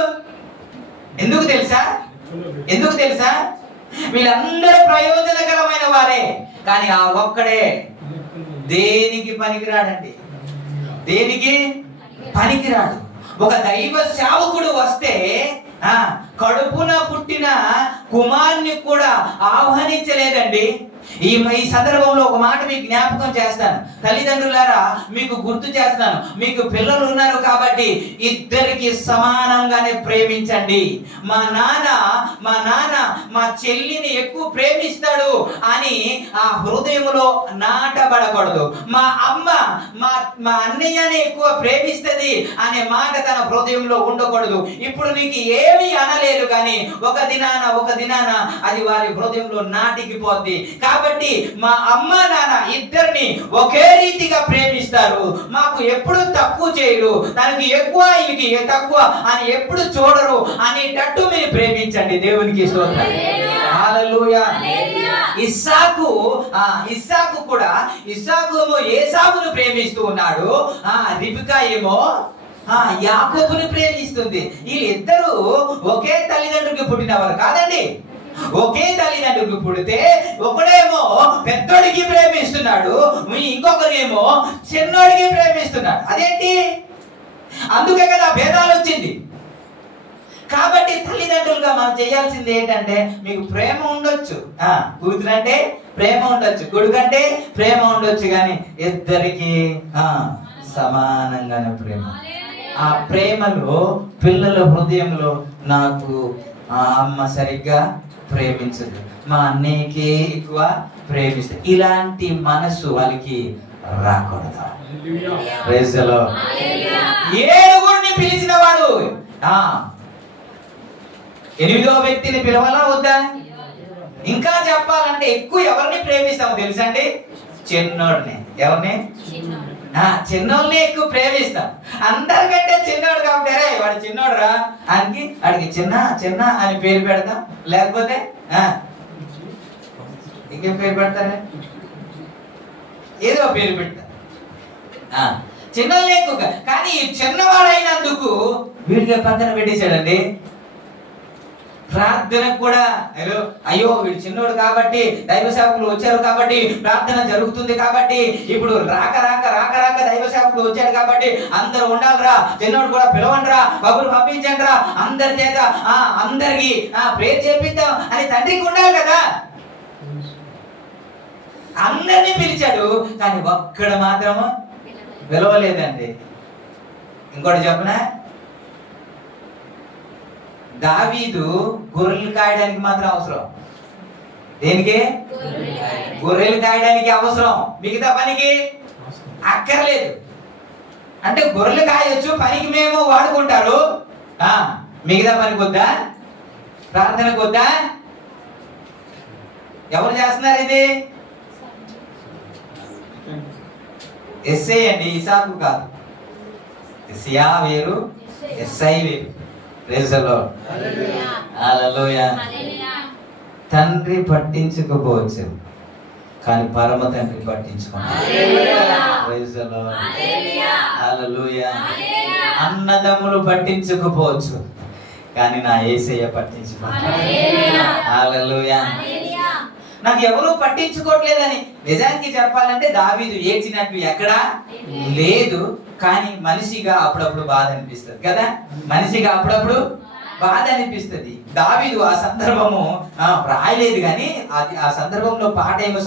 ఎందుకు తెలుసా? ఎందుకు తెలుసా? వీళ్ళందరూ ప్రయోజనకరమైన వారే, కానీ ఆ ఒక్కడే దేనికి పనికిరాడండి. దేనికి పనికిరాడు. ఒక దైవ సేవకుడు వస్తే కడుపున పుట్టిన కుమారుని కూడా ఆహ్వానించలేదండి. ఈ సందర్భంలో ఒక మాట మీకు జ్ఞాపకం చేస్తాను. తల్లిదండ్రులారా, మీకు గుర్తు చేస్తాను, మీకు పిల్లలు ఉన్నారు కాబట్టి ఇద్దరికి సమానంగానే ప్రేమించండి. మా నాన్న మా చెల్లిని ఎక్కువ ప్రేమిస్తాడు అని ఆ హృదయంలో నాటబడకూడదు. మా అమ్మ మా అన్నయ్యని ఎక్కువ ప్రేమిస్తుంది అనే మాట తన హృదయంలో ఉండకూడదు. ఇప్పుడు నీకు ఏమీ అనలేదు కానీ ఒక దినాన అది వారి హృదయంలో నాటికిపోద్ది. కాబట్టి మా అమ్మ నాన్న ఇద్దరిని ఒకే రీతిగా ప్రేమిస్తారు. మాకు ఎప్పుడు తక్కువ చేయరు, దానికి ఎక్కువ ఈయనకి తక్కువ అని ఎప్పుడు చూడరు అనేటట్టు మీరు ప్రేమించండి. దేవునికి స్తోత్రం. హల్లెలూయా. ఇస్సాకు కూడా ఏసావును ప్రేమిస్తూ ఉన్నాడు. రిబికా ఏమో యాకోబుని ప్రేమిస్తుంది. వీళ్ళిద్దరూ ఒకే తల్లిదండ్రులకి పుట్టినవారు కాదండి. ఒకే తల్లిదండ్రులకు పుడితే ఒకడేమో పెద్దోడికి ప్రేమిస్తున్నాడు, ఇంకొకరేమో చిన్నోడికి ప్రేమిస్తున్నాడు. అదేంటి? అందుకే కదా భేదాలు వచ్చింది. కాబట్టి తల్లిదండ్రులుగా మనం చేయాల్సింది ఏంటంటే, మీకు ప్రేమ ఉండొచ్చు, కూతురంటే ప్రేమ ఉండొచ్చు, కొడుకంటే ప్రేమ ఉండొచ్చు, కానీ ఇద్దరికి సమానంగానే ప్రేమ. ఆ ప్రేమలో పిల్లల హృదయంలో నాకు అమ్మ సరిగ్గా ప్రేమించదు, మా అన్నయ్యకే ఎక్కువ ప్రేమిస్తారు. ఇలాంటి మనసు వాళ్ళకి రాకూడదు. Praise the lord. ఏడుగురిని పిలిచిన వాడు 8వ వ్యక్తిని పిలవాలా వద్దా? ఇంకా చెప్పాలంటే ఎక్కువ ఎవరిని ప్రేమిస్తామో తెలుసండి? చిన్నోడిని. ఎవరిని? చిన్నోళ్ళని ఎక్కువ ప్రేమిస్తాం. అందరికంటే చిన్నోడు కాబట్టి రే వాడు చిన్నోడు రా అని వాడికి చిన్న చిన్న అని పేరు పెడతాం. లేకపోతే ఇంకేం పేరు పెడతారా? ఏదో పేరు పెడతారు. చిన్నోళ్ళని ఎక్కువ. కానీ చిన్నవాడైనందుకు వీడికి పక్కన పెట్టేశాడండి. ప్రార్థనకు కూడా అయ్యో వీడు చిన్నోడు కాబట్టి, దైవ సేవకులు వచ్చారు కాబట్టి ప్రార్థన జరుగుతుంది కాబట్టి, ఇప్పుడు రాక రాక రాక రాక దైవ సేవకులు వచ్చారు కాబట్టి అందరూ ఉండాలిరా, చిన్నోడు కూడా పిలవండి రా, కబురు పంపించండి రా, అందరి చేత అందరికి ప్రేర్ చేపిద్దాం అని తండ్రికి ఉండాలి కదా. అందరినీ పిలిచాడు కానీ ఒక్కడు మాత్రము పిలవలేదండి. ఇంకోటి చెప్పనా? దావీదు గొర్రెలు కాయడానికి మాత్రం అవసరం. దేనికి? గొర్రెలు కాయడానికి అవసరం, మిగతా పనికి అక్కర్లేదు. అంటే గొర్రెలు కాయొచ్చు, పనికి మేము వాడుకుంటారు, మిగతా పనికి వద్దా? ప్రార్థనకు వద్దా? ఎవరు చేస్తున్నారు ఇది? ఎస్ఐ అండి, ఇసాకు కాదు. ఎస్ఐ వేరు, ఎస్ఐ వేరు. Praise the lord. హల్లెలూయా. తండ్రి పట్టించుకోవచ్చు కానీ పరమ తండ్రి పట్టించుకోవాలి. Praise the lord. హల్లెలూయా. అన్నదమ్ములు పట్టించుకోవచ్చు కానీ నా యేసయ్య పట్టించుకోవాలి. హల్లెలూయా. నాకు ఎవరు పట్టించుకోవట్లేదని నిజానికి చెప్పాలంటే దావీదు ఏడ్చినట్టు ఎక్కడా లేదు. కానీ మనిషిగా అప్పుడప్పుడు బాధ అనిపిస్తుంది కదా. మనిషిగా అప్పుడప్పుడు బాధ అనిపిస్తుంది. దావీదు ఆ సందర్భము రాయలేదు కానీ ఆ సందర్భంలో పాట ఏమో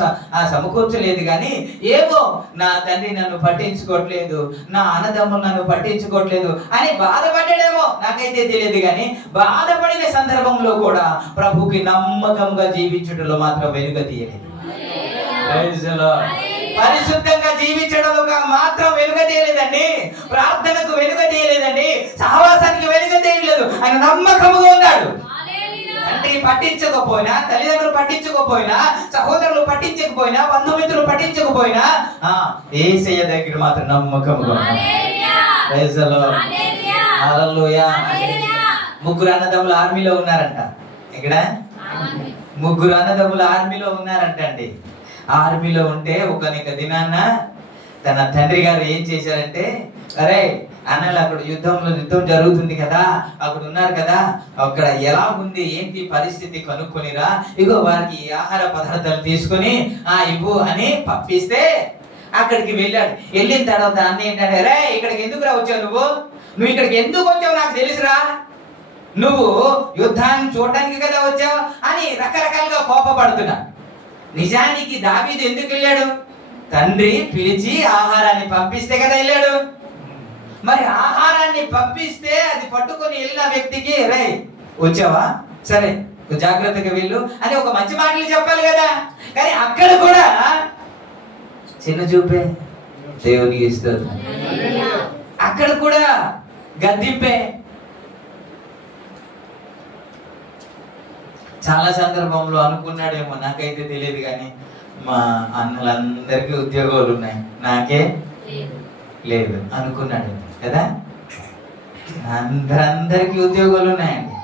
సమకూర్చలేదు కానీ ఏమో నా తండ్రి నన్ను పట్టించుకోవట్లేదు, నా అన్నదమ్ములు నన్ను పట్టించుకోవట్లేదు అని బాధపడ్డాడేమో, నాకైతే తెలియదు. కానీ బాధపడిన సందర్భంలో కూడా ప్రభుకి నమ్మకంగా జీవించడంలో మాత్రం వెనుక తీయలేదు. పరిశుద్ధంగా జీవించడంలో మాత్రం వెనుక తీయలేదండి. ప్రార్థనకు వెనుక తీయలేదండి. సహవాసానికి వెనుక తీయలేదు. ఆయన నమ్మకముగా ఉన్నాడు. అంటే పట్టించకపోయినా, తల్లిదండ్రులు పట్టించకపోయినా, సహోదరులు పట్టించకపోయినా, బంధుమిత్రులు పట్టించకపోయినా యేసయ్య దగ్గర మాత్రం నమ్మకముగా ఉన్నాడు. Praise the lord. హల్లెలూయా. ముగ్గురు అన్నదమ్ములు ఆర్మీలో ఉన్నారంట. ఇక్కడ ముగ్గురు అన్నదమ్ములు ఆర్మీలో ఉన్నారంట అండి. ఆర్మీలో ఉంటే ఒక దినాన్న తన తండ్రి గారు ఏం చేశారంటే, అరే అన్నలు అక్కడ యుద్ధం జరుగుతుంది కదా, అక్కడ ఉన్నారు కదా, అక్కడ ఎలా ఉంది ఏంటి పరిస్థితి కనుక్కొనిరా, ఇగో వారికి ఆహార పదార్థాలు తీసుకొని ఇవ్వు అని పంపిస్తే అక్కడికి వెళ్ళాడు. వెళ్ళిన తర్వాత అన్న ఏంటంటే, రే ఇక్కడికి ఎందుకు వచ్చావు, నువ్వు ఇక్కడికి ఎందుకు వచ్చావు నాకు తెలుసురా, నువ్వు యుద్ధాన్ని చూడడానికి కదా వచ్చావు అని రకరకాలుగా కోపపడుతున్నాడు. నిజానికి దావీదు ఎందుకు వెళ్ళాడు? తండ్రి పిలిచి ఆహారాన్ని పంపిస్తే కదా వెళ్ళాడు. మరి ఆహారాన్ని పంపిస్తే అది పట్టుకొని వెళ్ళిన వ్యక్తికి రే వచ్చావా, సరే జాగ్రత్తగా వెళ్ళు అని ఒక మంచి మాటలు చెప్పాలి కదా. కానీ అక్కడ కూడా చిన్న చూపే దేవునికి ఇస్తుంది. అక్కడ కూడా గద్దింపే. చాలా సందర్భంలో అనుకున్నాడేమో, నాకైతే తెలియదు కానీ మా అన్నలందరికీ ఉద్యోగాలు ఉన్నాయి, నాకే లేదు అనుకున్నాడు కదా. అందరికీ ఉద్యోగాలు ఉన్నాయండి.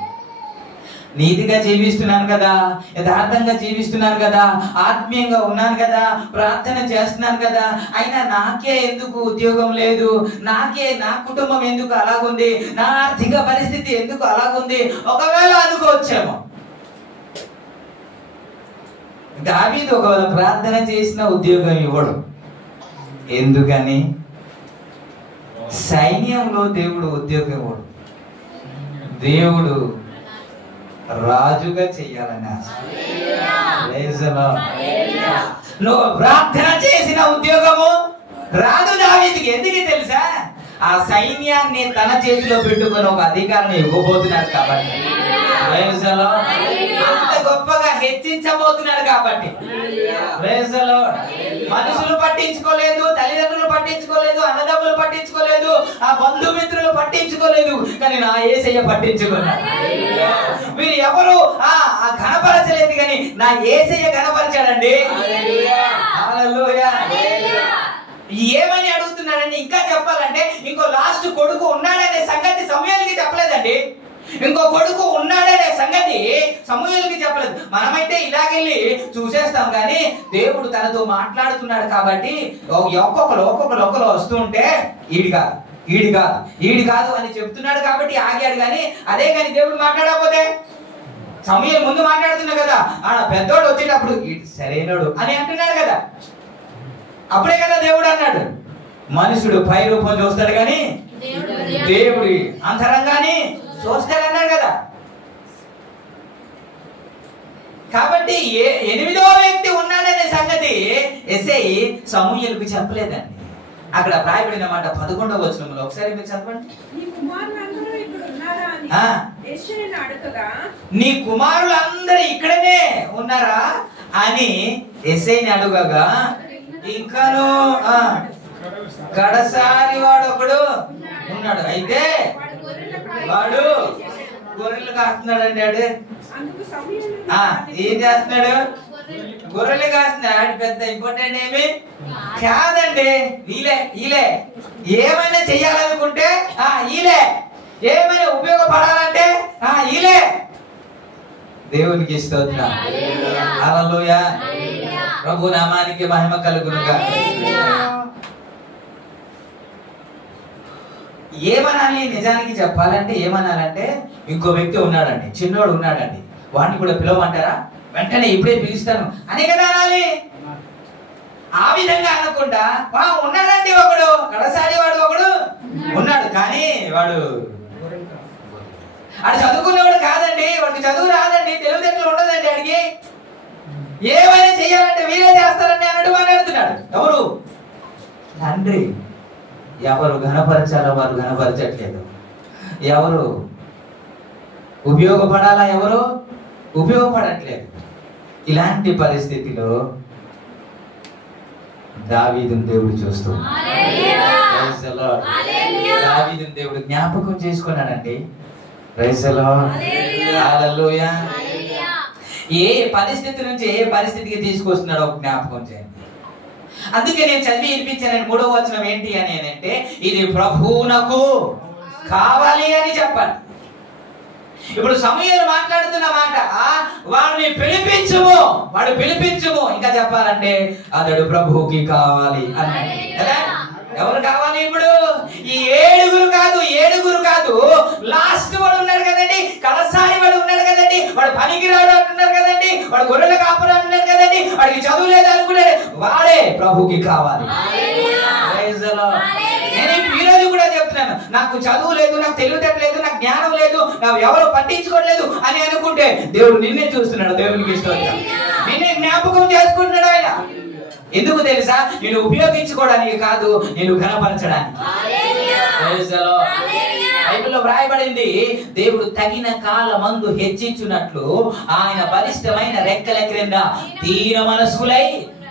నీతిగా జీవిస్తున్నాను కదా, యథార్థంగా జీవిస్తున్నాను కదా, ఆత్మీయంగా ఉన్నాను కదా, ప్రార్థన చేస్తున్నాను కదా, అయినా నాకే ఎందుకు ఉద్యోగం లేదు, నాకే నా కుటుంబం ఎందుకు అలాగుంది, నా ఆర్థిక పరిస్థితి ఎందుకు అలాగుంది ఒకవేళ అనుకోవచ్చేమో. దావీదు ఒకవేళ ప్రార్థన చేసిన ఉద్యోగం ఇవ్వడు. ఎందుకని? సైన్యంలో దేవుడు ఉద్యోగం ఇవ్వడు. దేవుడు రాజుగా చెయ్యాలని ఆశ. నువ్వు ప్రార్థన చేసిన ఉద్యోగము రాదు దావీదుకి. ఎందుకు తెలుసా? ఆ సైన్యాన్ని తన చేతిలో పెట్టుకుని ఒక అధికారాన్ని ఇవ్వబోతున్నాడు కాబట్టి. అంత గొప్పగా హెచ్చించబోతున్నాడు కాబట్టి. Praise the lord. మనుషులు పట్టించుకోలేదు, తల్లిదండ్రులు పట్టించుకోలేదు, అన్నదమ్ములు పట్టించుకోలేదు, ఆ బంధుమిత్రులు పట్టించుకోలేదు, కానీ నా యేసయ్య పట్టించుకున్నాడు. మీరు ఎవరు ఘనపరచలేదు, కానీ నా యేసయ్య ఘనపరచాడండి. హల్లెలూయా. ఏమని అడుగుతున్నాడండి? ఇంకా చెప్పాలంటే ఇంకో లాస్ట్ కొడుకు ఉన్నాడనే సంగతి సమూయేలుకి చెప్పలేదండి. ఇంకో కొడుకు ఉన్నాడనే సంగతి సమూయేలుకి చెప్పలేదు. మనమైతే ఇలాగెళ్ళి చూసేస్తాం, కానీ దేవుడు తనతో మాట్లాడుతున్నాడు కాబట్టి ఒక్కొక్కరు వస్తూ ఉంటే ఈడి కాదు అని చెప్తున్నాడు కాబట్టి ఆగాడు. కానీ అదే కానీ దేవుడు మాట్లాడకపోతే, సమూయేలు ముందు మాట్లాడుతున్నాడు కదా, పెద్దోడు వచ్చేటప్పుడు సరైనడు అని అంటున్నాడు కదా, అప్పుడే కదా దేవుడు అన్నాడు. మనుషుడు పై రూపం చూస్తాడు కానీ దేవుడి అంతరంగాన్ని చూస్తాడు అన్నాడు కదా. కాబట్టి 8వ వ్యక్తి ఉన్నాడనే సంగతి ఎస్ఐ సమూయేలుకు చెప్పలేదండి. అక్కడ రాయబడిన మాట 11వ వచనంలో ఒకసారి మీరు చదవండి. నీ కుమారులందరూ ఇక్కడనే ఉన్నారా అని ఎస్ఐని అడుగగా, ఇంకాను కడసారి వాడు ఒకడు ఉన్నాడు, అయితే వాడు గొర్రెలు కాస్తున్నాడు అండి. ఏం చేస్తున్నాడు? గొర్రెలు కాస్తున్నాడు. పెద్ద ఇంపార్టెంట్ ఏమి కాదండి. ఈలే ఏమైనా చెయ్యాలనుకుంటే ఈలే, ఏమైనా ఉపయోగపడాలంటే ఈలే. దేవునికి స్తోత్రం. హల్లెలూయా. ప్రభు నామానికి మహిమ కలుగునుగా. ఏమనాలి? నిజానికి చెప్పాలంటే ఏమనాలంటే, ఇంకో వ్యక్తి ఉన్నాడండి, చిన్నోడు ఉన్నాడండి, వాడిని కూడా పిలవమంటారా? వెంటనే ఇప్పుడే పిలుస్తాను అని కదా అనాలి. ఆ విధంగా అనకుండా ఉన్నాడండి ఒకడు, కడసారి వాడు ఒకడు ఉన్నాడు, కానీ వాడు చదువుకునేవాడు కాదండి, వాడికి చదువు రాదండి, తెలివితేటలు ఉండదండి, అడిగి ఏమైనా చెయ్యాలంటే వీరే చేస్తారని అన్నట్టు మాట్లాడుతున్నాడు. ఎవరు? తండ్రి. ఎవరు ఘనపరచాలో వారు ఘనపరచట్లేదు. ఎవరు ఉపయోగపడాలా ఎవరు ఉపయోగపడట్లేదు. ఇలాంటి పరిస్థితిలో దావీదును దేవుడు చూస్తున్నాడు. దావీదును దేవుడు జ్ఞాపకం చేసుకున్నాడండి. Praise the lord. హల్లెలూయా. ఏ పరిస్థితి నుంచి ఏ పరిస్థితికి తీసుకొస్తున్నాడో జ్ఞాపకం చేయండి. అందుకే నేను చదివి వినిపించాను 3వ వచనం ఏంటి అని అంటే, ఇది ప్రభువునకు కావాలి అని చెప్పాలి. ఇప్పుడు సమూయేలు మాట్లాడుతున్న మాట, వాడిని వాడు పిలిపించుము. ఇంకా చెప్పాలంటే అతడు ప్రభువుకి కావాలి అన్నాడు కదా. ఎవరు కావాలి ఇప్పుడు? ఈ ఏడుగురు కాదు, లాస్ట్ వాడు ఉన్నాడు కదండి, కడసారి వాడు ఉన్నాడు కదండి, వాడు పనికిరాడు అంటున్నారు కదండి, వాడు గొర్రెల కాపరి అంటున్నాడు కదండి, వాడికి చదువు లేదు అనుకున్నాడు, వాడే ప్రభుకి కావాలి. నేను ఈ రోజు కూడా చెప్తున్నాను, నాకు చదువు లేదు, నాకు తెలివితేటలేదు, నాకు జ్ఞానం లేదు, నాకు ఎవరు పట్టించుకోవట్లేదు అని అనుకుంటే దేవుడు నిన్నే చూస్తున్నాడు. దేవునికి ఇష్టం, నిన్నే జ్ఞాపకం చేసుకుంటున్నాడు ఆయన. ఎందుకు తెలుసా? నేను ఉపయోగించుకోవడానికి కాదు, నేను ఘనపరచడానికి. బైబిల్లో వ్రాయబడింది, దేవుడు తగిన కాలమందు హెచ్చించున్నట్లు ఆయన బలిష్టమైన రెక్కల క్రింద దీన మనస్కులై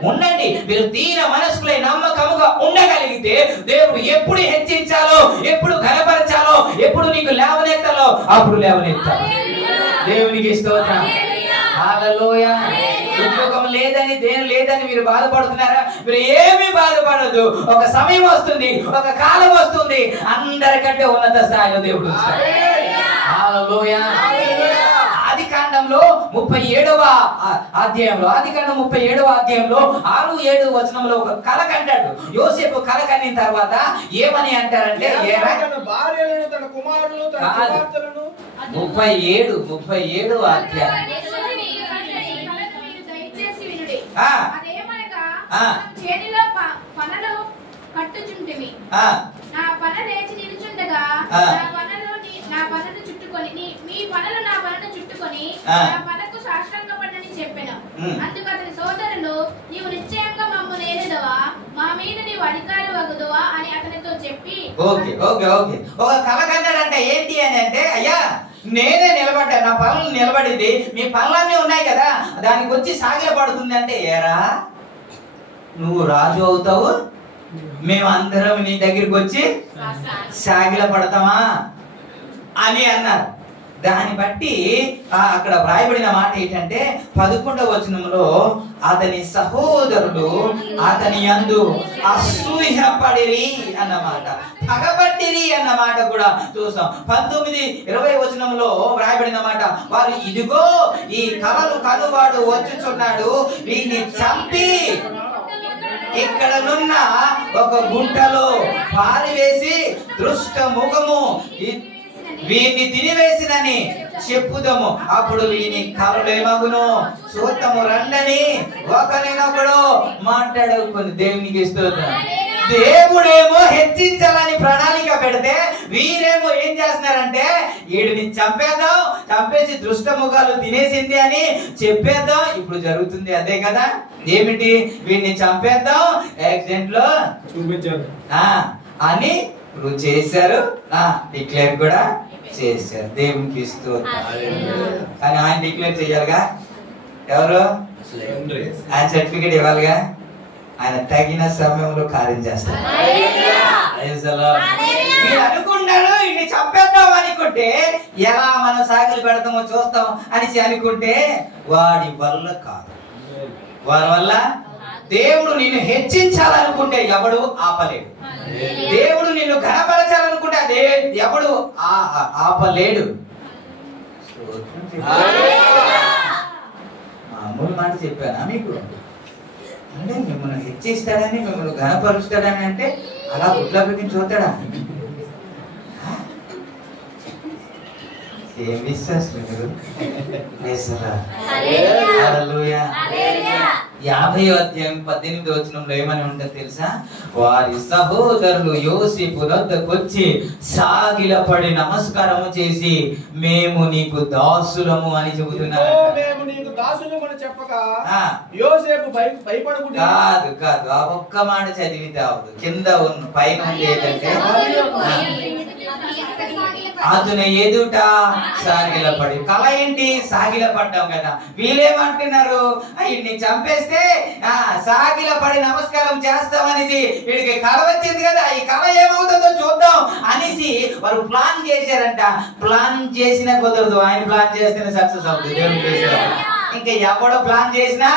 ఉండండి. మీరు దీన మనస్కులై నమ్మకముగా ఉండగలిగితే దేవుడు ఎప్పుడు హెచ్చించాలో, ఎప్పుడు ఘనపరచాలో, ఎప్పుడు నీకు లేవనెత్తాలో అప్పుడు లేవనెత్తాలో. దేవునికి స్తోత్రం. హల్లెలూయా. ఉద్యోగం లేదని, దేని లేదని మీరు బాధపడుతున్నారా? మీరు ఏమీ బాధపడద్దు. ఒక సమయం వస్తుంది, ఒక కాలం వస్తుంది, అందరికంటే ఉన్నత స్థాయిలో దేవుడు ఉంచుతాడు. హల్లెలూయా. ఆదికాండంలో 37వ అధ్యాయంలో 6-7 వచనంలో ఒక కల కంటాడు. యోసేపు కల కనిన తర్వాత ఏమని అంటారంటే, 37వ అధ్యాయం చేతిలో పనలు కట్టుచుంటిమి. నా పన లేచి నిలుచుండగా నా పనను చుట్టుకొని మీ పనలు నా పనను చుట్టుకొని నా పనకు సాష్టాంగపడని చెప్పెను. అందుకు అతని సోదరులు, నీవు నిశ్చయంగా మమ్ము నేరుదవా, మా మీద నీవు అధికారి వగుదువా అని అతనితో చెప్పి. ఓకే ఓకే ఓకే ఒక కల కన్నాడంటే ఏంటి అని అంటే, అయ్యా నేనే నిలబడ్డా, నా పనులు నిలబడింది, మీ పనులన్నీ ఉన్నాయి కదా, దానికి వచ్చి సాగిల పడుతుంది అంటే ఏరా నువ్వు రాజు అవుతావు, మేమందరం నీ దగ్గరికి వచ్చి సాగిల పడతామా అని అన్నారు. దాన్ని బట్టి అక్కడ వ్రాయబడిన మాట ఏంటంటే 11వ వచనంలో అతని సహోదరుడు అతని యందు అసూయపడిరి అన్నమాట, పగబట్టిరి అన్నమాట కూడా చూస్తాం. 19-20 వచనంలో వ్రాయబడిన మాట, వారు ఇదిగో ఈ కలలు కనువాడు వచ్చుచున్నాడు, వీరిని చంపి ఇక్కడనున్న ఒక గుంటలో పారివేసి దుష్ట ముఖము వీరిని తినివేసినని చెప్పుదాము, అప్పుడు వీని కలలు ఏమగును చూద్దాము రండని ఒకరినొకడు మాట్లాడుకుని దేవునికి స్తోత్రం. దేవుడేమో హెచ్చించాలని ప్రణాళిక పెడితే వీరేమో ఏం చేస్తున్నారంటే వీడిని చంపేద్దాం, చంపేసి దుష్ట ముఖాలు తినేసింది అని చెప్పేద్దాం. ఇప్పుడు జరుగుతుంది అదే కదా, ఏమిటి వీడిని చంపేద్దాం, యాక్సిడెంట్ లో చూపించారు అని ఇప్పుడు చేశారు, డిక్లేర్ కూడా చేశారు. దేవునికి స్తోత్రం. కానీ ఆయన డిక్లేర్ చేయాలిగా, ఎవరు ఆయన సర్టిఫికేట్ ఇవ్వాలిగా, ఆయన తగిన సమయంలో కార్యం చేస్తారు. మీరు అనుకుంటారు ఇన్ని చంపేద్దాం అనుకుంటే, ఎలా మనం సాగిలు పెడతామో చూస్తాం అనేసి అనుకుంటే వాడి వల్ల కాదు. వారి వల్ల దేవుడు నిన్ను హెచ్చించాలనుకుంటే ఎవడు ఆపలేడు, దేవుడు నిన్ను ఘనపరచాలనుకుంటే అదే ఎవడు ఆపలేడు. మామూలు మాట చెప్పానా మీకు? అంటే మిమ్మల్ని హెచ్చిస్తాడని, మిమ్మల్ని ఘనపరుస్తాడని అంటే అలా గుట్ల పెట్టి చూస్తాడా? ఏం విశ్వాసం మీరు? 50వ అధ్యాయం 18వ వచనంలో ఏమని ఉంటుందో తెలుసా? వారి సహోదరులు యోసేపు వద్దకు వచ్చి సాగిలపడి నమస్కారము చేసి మేము నీకు దాసులము అని చెబుతున్నారు. కాదు కాదు, ఆ ఒక్క మాట చదివితే అవదు. కింద ఉన్న పైన ఉంది ఏంటంటే అతను ఎదుట సాగిలపడి, కళ ఏంటి? సాగిలపడ్డాం కదా. వీళ్ళేమంటున్నారు, వీడిని చంపేస్తే సాగిలపడి నమస్కారం చేస్తామనేసి వీడికి కళ వచ్చింది కదా, ఈ కళ ఏమవుతుందో చూద్దాం అనేసి వారు ప్లాన్ చేశారంట. ప్లాన్ చేసినా కుదరదు, ఆయన ప్లాన్ చేస్తేనే సక్సెస్ అవుతుంది. ఇంకా ఎవడో ప్లాన్ చేసినా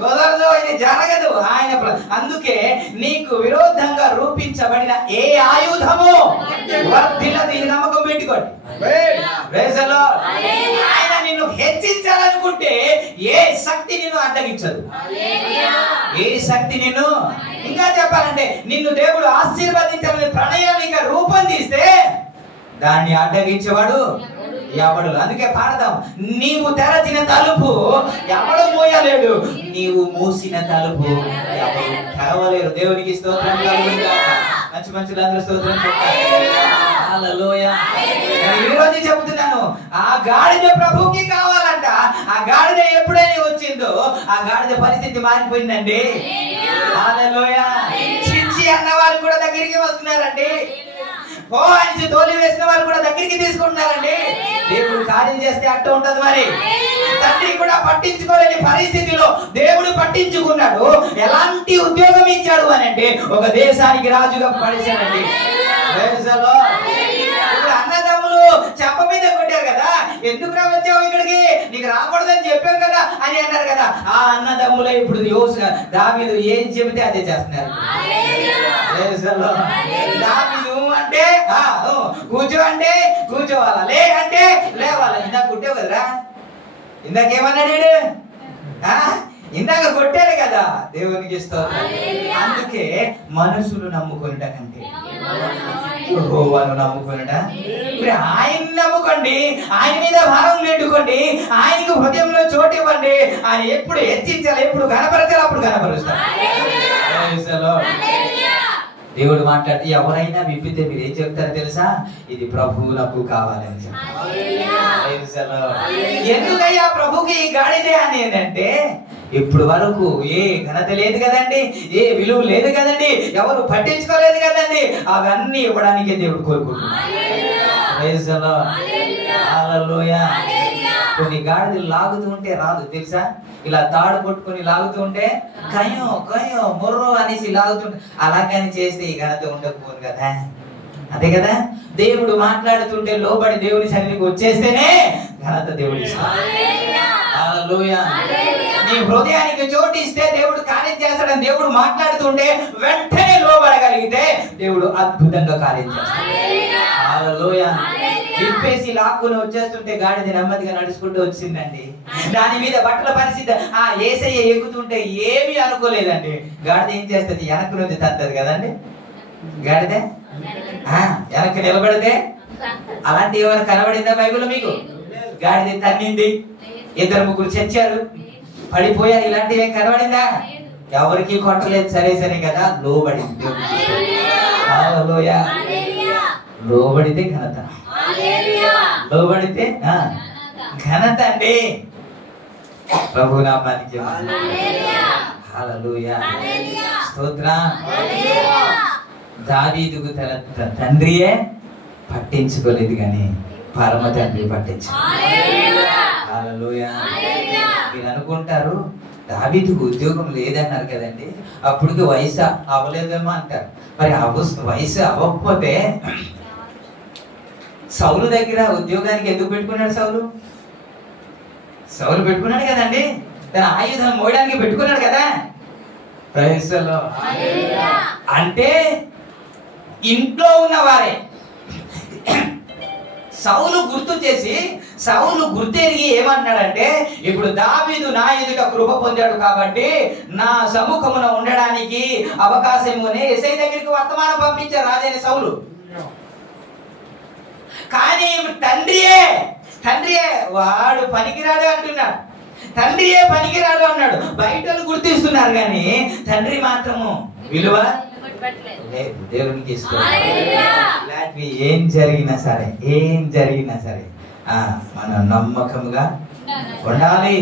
కుదరదు, ఇది జరగదు. ఆయన అందుకే నీకు విరోధంగా రూపించబడిన ఏ ఆయుధము వర్ధిల్లదు, ఈ నమ్మకం పెట్టుకోండి. ఆయన నిన్ను హెచ్చించాలనుకుంటే ఏ శక్తి నిన్ను అడ్డగించదు, ఏ శక్తి నిన్ను, ఇంకా చెప్పాలంటే నిన్ను దేవుడు ఆశీర్వదించాలని ప్రణయాలిక రూపొందిస్తే దాన్ని అడ్డగించేవాడు ఎవడు. అందుకే పాడదాం, నీవు తెరచిన తలుపు ఎవడు మూయలేడు, నీవు మూసిన తలుపు ఎవడు తెరవలేరు. దేవునికి స్తోత్రం కలుగును గాక. మంచి మంచులందరూ స్తోత్రం చెప్పాలి. హల్లెలూయా. ఈ రోజు చెబుతున్నాను, ఆ గాడిద ప్రభుకి కావాలంట. ఆ గాడిద ఎప్పుడైనా వచ్చిందో ఆ గాడిద పరిస్థితి మారిపోయిందండి. హల్లెలూయా. చిచ్చి అన్న వాళ్ళు కూడా దగ్గరికి వస్తున్నారండి, ఓ అని తోలి వేసిన వాళ్ళు కూడా దగ్గరికి తీసుకుంటున్నారండి. దేవుడు కార్యం చేస్తే అట్ట ఉంటది. మరి తండ్రి కూడా పట్టించుకోలేని పరిస్థితిలో దేవుడు పట్టించుకున్నాడు. ఎలాంటి ఉద్యోగం ఇచ్చాడు అని అంటే ఒక దేశానికి రాజుగా పడిచాడండి. అన్నదమ్ములు చెప్ప మీద కొట్టారు కదా, ఎందుకు వచ్చావు ఇక్కడికి, నీకు రాకూడదని చెప్పాం కదా అని అన్నారు కదా. ఆ అన్నదమ్ములే ఇప్పుడు దావీదు ఏం చెబితే అదే చేస్తున్నారు. దావీదు అంటే కూర్చో అంటే కూర్చోవాలా, లే అంటే లేవాలా. ఇందాక కొట్టావు కదరా, ఇందాకేమన్నాడు, ఇందాక కొట్టాడు కదా. దేవునికి స్తోత్రం. అందుకే మనుషులు నమ్ముకునేట కంటే యెహోవాను నమ్ముకునేట, ఆయన నమ్ముకోండి, ఆయన మీద భారం పెట్టుకోండి, ఆయనకు హృదయంలో చోటు ఇవ్వండి. ఆయన ఎప్పుడు హెచ్చించాలి, ఎప్పుడు కనపరచాలి, అప్పుడు కనపరుస్తారు. దేవుడు మాట్లాడితే ఎవరైనా విప్పితే మీరు ఏం చెప్తారో తెలుసా? ఇది ప్రభువులకు కావాలని చెప్తారు. ఎందుకయ్యా ప్రభుకి ఈ గాడిదే అని అంటే ఇప్పుడు వరకు ఏ ఘనత లేదు కదండి, ఏ విలువ లేదు కదండి, ఎవరు పట్టించుకోలేదు కదండి. అవన్నీ ఇవ్వడానికే దేవుడు కోరుకుంటున్నాడు. కొన్ని గాడిదలు లాగుతూ ఉంటే రాదు తెలుసా, ఇలా తాడు కొట్టుకొని లాగుతూ ఉంటే కయ్యో కయ్యో మొర్రో అనేసి లాగుతుంటే అలాగని చేస్తే ఈ ఘనత ఉండకపోను కదా. అదే కదా, దేవుడు మాట్లాడుతుంటే లోబడి దేవుని సన్నిధికి వచ్చేస్తేనే ఘనత దేవుడి. నీ హృదయానికి చోటు ఇస్తే దేవుడు కార్యం చేస్తాడని దేవుడు మాట్లాడుతుంటే వెంటనే లోబడగలిగితే దేవుడు అద్భుతంగా కార్యం చేస్తాడు. విప్పేసి లాక్కుని వచ్చేస్తుంటే గాడిద నెమ్మదిగా నడుచుకుంటూ వచ్చిందండి. దాని మీద బట్టల పరిస్థితి ఆ యేసయ్య ఎక్కుతుంటే ఏమీ అనుకోలేదండి. గాడిద ఏం చేస్తుంది, వెనక్కి నుంచి తత్తది కదండి. గాడిద వెనక్కి నిలబడితే అలాంటి ఏమైనా కనబడిందా బైబిల్లో మీకు? గాడిద తన్నింది, 2-3 చచ్చారు, పడిపోయారు, ఇలాంటివి ఏం కనబడిందా? ఎవరికి కొట్టలేదు, సరే సరే కదా, లోబడింది. లోబడితే ఘనత, లోబడితే ఘనత అండి. ప్రభు నామానికి హల్లెలూయా, స్తోత్రం. దావీదుకు తన తండ్రియే పట్టించుకోలేదు కానీ పరమ తండ్రి పట్టించుకోలేదు. హల్లెలూయా. మీరు అనుకుంటారు దావీదుకు ఉద్యోగం లేదన్నారు కదండి, అప్పటికి వయసు అవ్వలేదేమో అంటారు. మరి వయసు అవ్వకపోతే సౌలు దగ్గర ఉద్యోగానికి ఎందుకు పెట్టుకున్నాడు? సౌలు పెట్టుకున్నాడు కదండి, తన ఆయుధం మోయడానికి పెట్టుకున్నాడు కదా. అంటే ఇంట్లో ఉన్నవారే సౌలు గుర్తు చేసి, సౌలు గుర్తెరిగి ఏమన్నాడంటే, ఇప్పుడు దావీదు నా ఎదుట కృప పొందాడు కాబట్టి నా సముఖమున ఉండడానికి అవకాశం యేసయ్య దగ్గరికి వర్తమానం పంపించారు రాజైన సౌలు. కానీ తండ్రియే వాడు పనికిరాడు అంటున్నాడు, తండ్రియే పనికిరాడు అన్నాడు. బయటలు గుర్తిస్తున్నారు కానీ తండ్రి మాత్రము విలువ లేదు. దేవునికి ఇలాంటివి ఏం జరిగినా సరే మనం నమ్మకంగా ఉండాలి.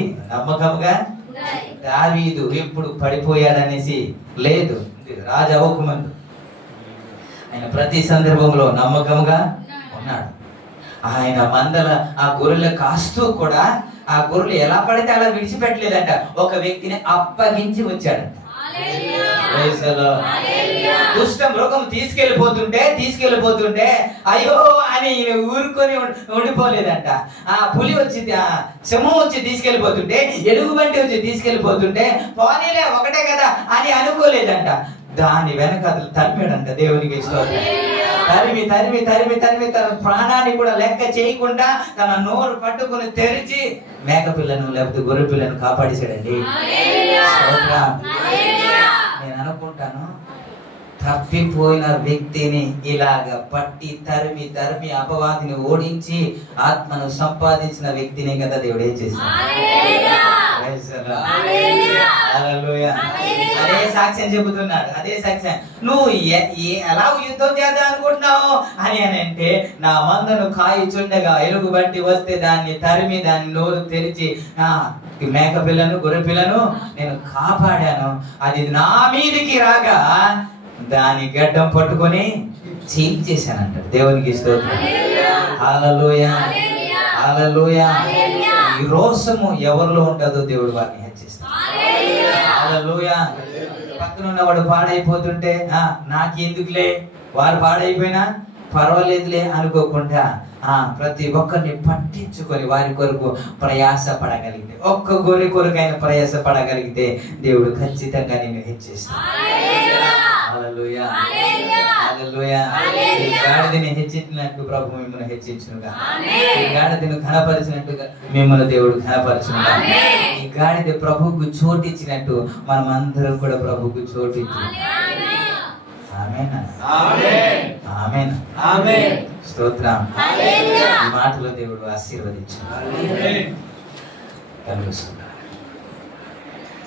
దావీదు ఎప్పుడు పడిపోయాడనేసి లేదు, రాజు అవ్వకముందు ఆయన ప్రతి సందర్భంలో నమ్మకంగా ఉన్నాడు. ఆయన మందల ఆ గొర్రెలు కాస్తూ కూడా ఆ గొర్రెలు ఎలా పడితే అలా విడిచిపెట్టలేదంట, ఒక వ్యక్తిని అప్పగించి వచ్చాడంట. దుష్ట మృగం తీసుకెళ్లిపోతుంటే అయ్యో అని ఊరుకొని ఉండిపోలేదంట. ఆ పులి వచ్చి సింహం వచ్చి తీసుకెళ్లిపోతుంటే, ఎలుగుబంటి వచ్చి తీసుకెళ్లిపోతుంటే పోనీలే ఒకటే కదా అని అనుకోలేదంట. దాని వెనక అతను తరిమాడంట. దేవునికి తరిమి తన ప్రాణాన్ని కూడా లెక్క చేయకుండా తన నోరు పట్టుకుని తెరిచి మేకపిల్లను లేకపోతే గొర్రె పిల్లను కాపాడేశాడండి. నేను అనుకుంటాను, తప్పిపోయిన వ్యక్తిని ఇలాగ పట్టి తరిమి అపవాదిని ఓడించి ఆత్మను సంపాదించిన వ్యక్తిని కదా దేవుడు ఏం చేశాడు. అదే సాక్ష్యం చెబుతున్నాడు. అదే సాక్ష్యం, నువ్వు ఎలా యుద్ధం చేద్దాం అనుకుంటున్నావు అని అంటే, నా మందను కాయిచుండగా ఎలుగుబంటి వస్తే దాన్ని తరిమి దాన్ని నోరు తెరిచి మేక పిల్లను గొర్రె పిల్లను నేను కాపాడాను. అది నా మీదికి రాగా దాని గడ్డం పట్టుకొని చీల్చేశానంటాడు. దేవునికి స్తోత్రం. హల్లెలూయా, హల్లెలూయా. ఈ రోషము ఎవరిలో ఉంటుందో దేవుడు వారిని హెచ్చిస్తాడు. హల్లెలూయా. పక్కన ఉన్నవాడు పాడైపోతుంటే నాకెందుకులే, వారు పాడైపోయినా పర్వాలేదులే అనుకోకుండా ప్రతి ఒక్కరిని పట్టించుకొని వారి కొరకు ప్రయాస పడగలిగితే, ఒక్క గొర్రె కొరకైనా ప్రయాస పడగలిగితే దేవుడు ఖచ్చితంగా నిన్ను హెచ్చిస్తాడు. హల్లెలూయా, హల్లెలూయా. ఈ గాడిదని హెచ్చించినట్టు ప్రభు మిమ్మల్ని హెచ్చించునుగా. ఈ గాడిదను ఘనపరిచినట్టుగా మిమ్మల్ని దేవుడు ఘనపరచునుగా. ఈ గాడిద ప్రభువుకు చోటిచ్చినట్టు మనం అందరం కూడా ప్రభువుకు చోటిచ్చు. స్తోత్రం. ఈ మాటలో దేవుడు ఆశీర్వదించు.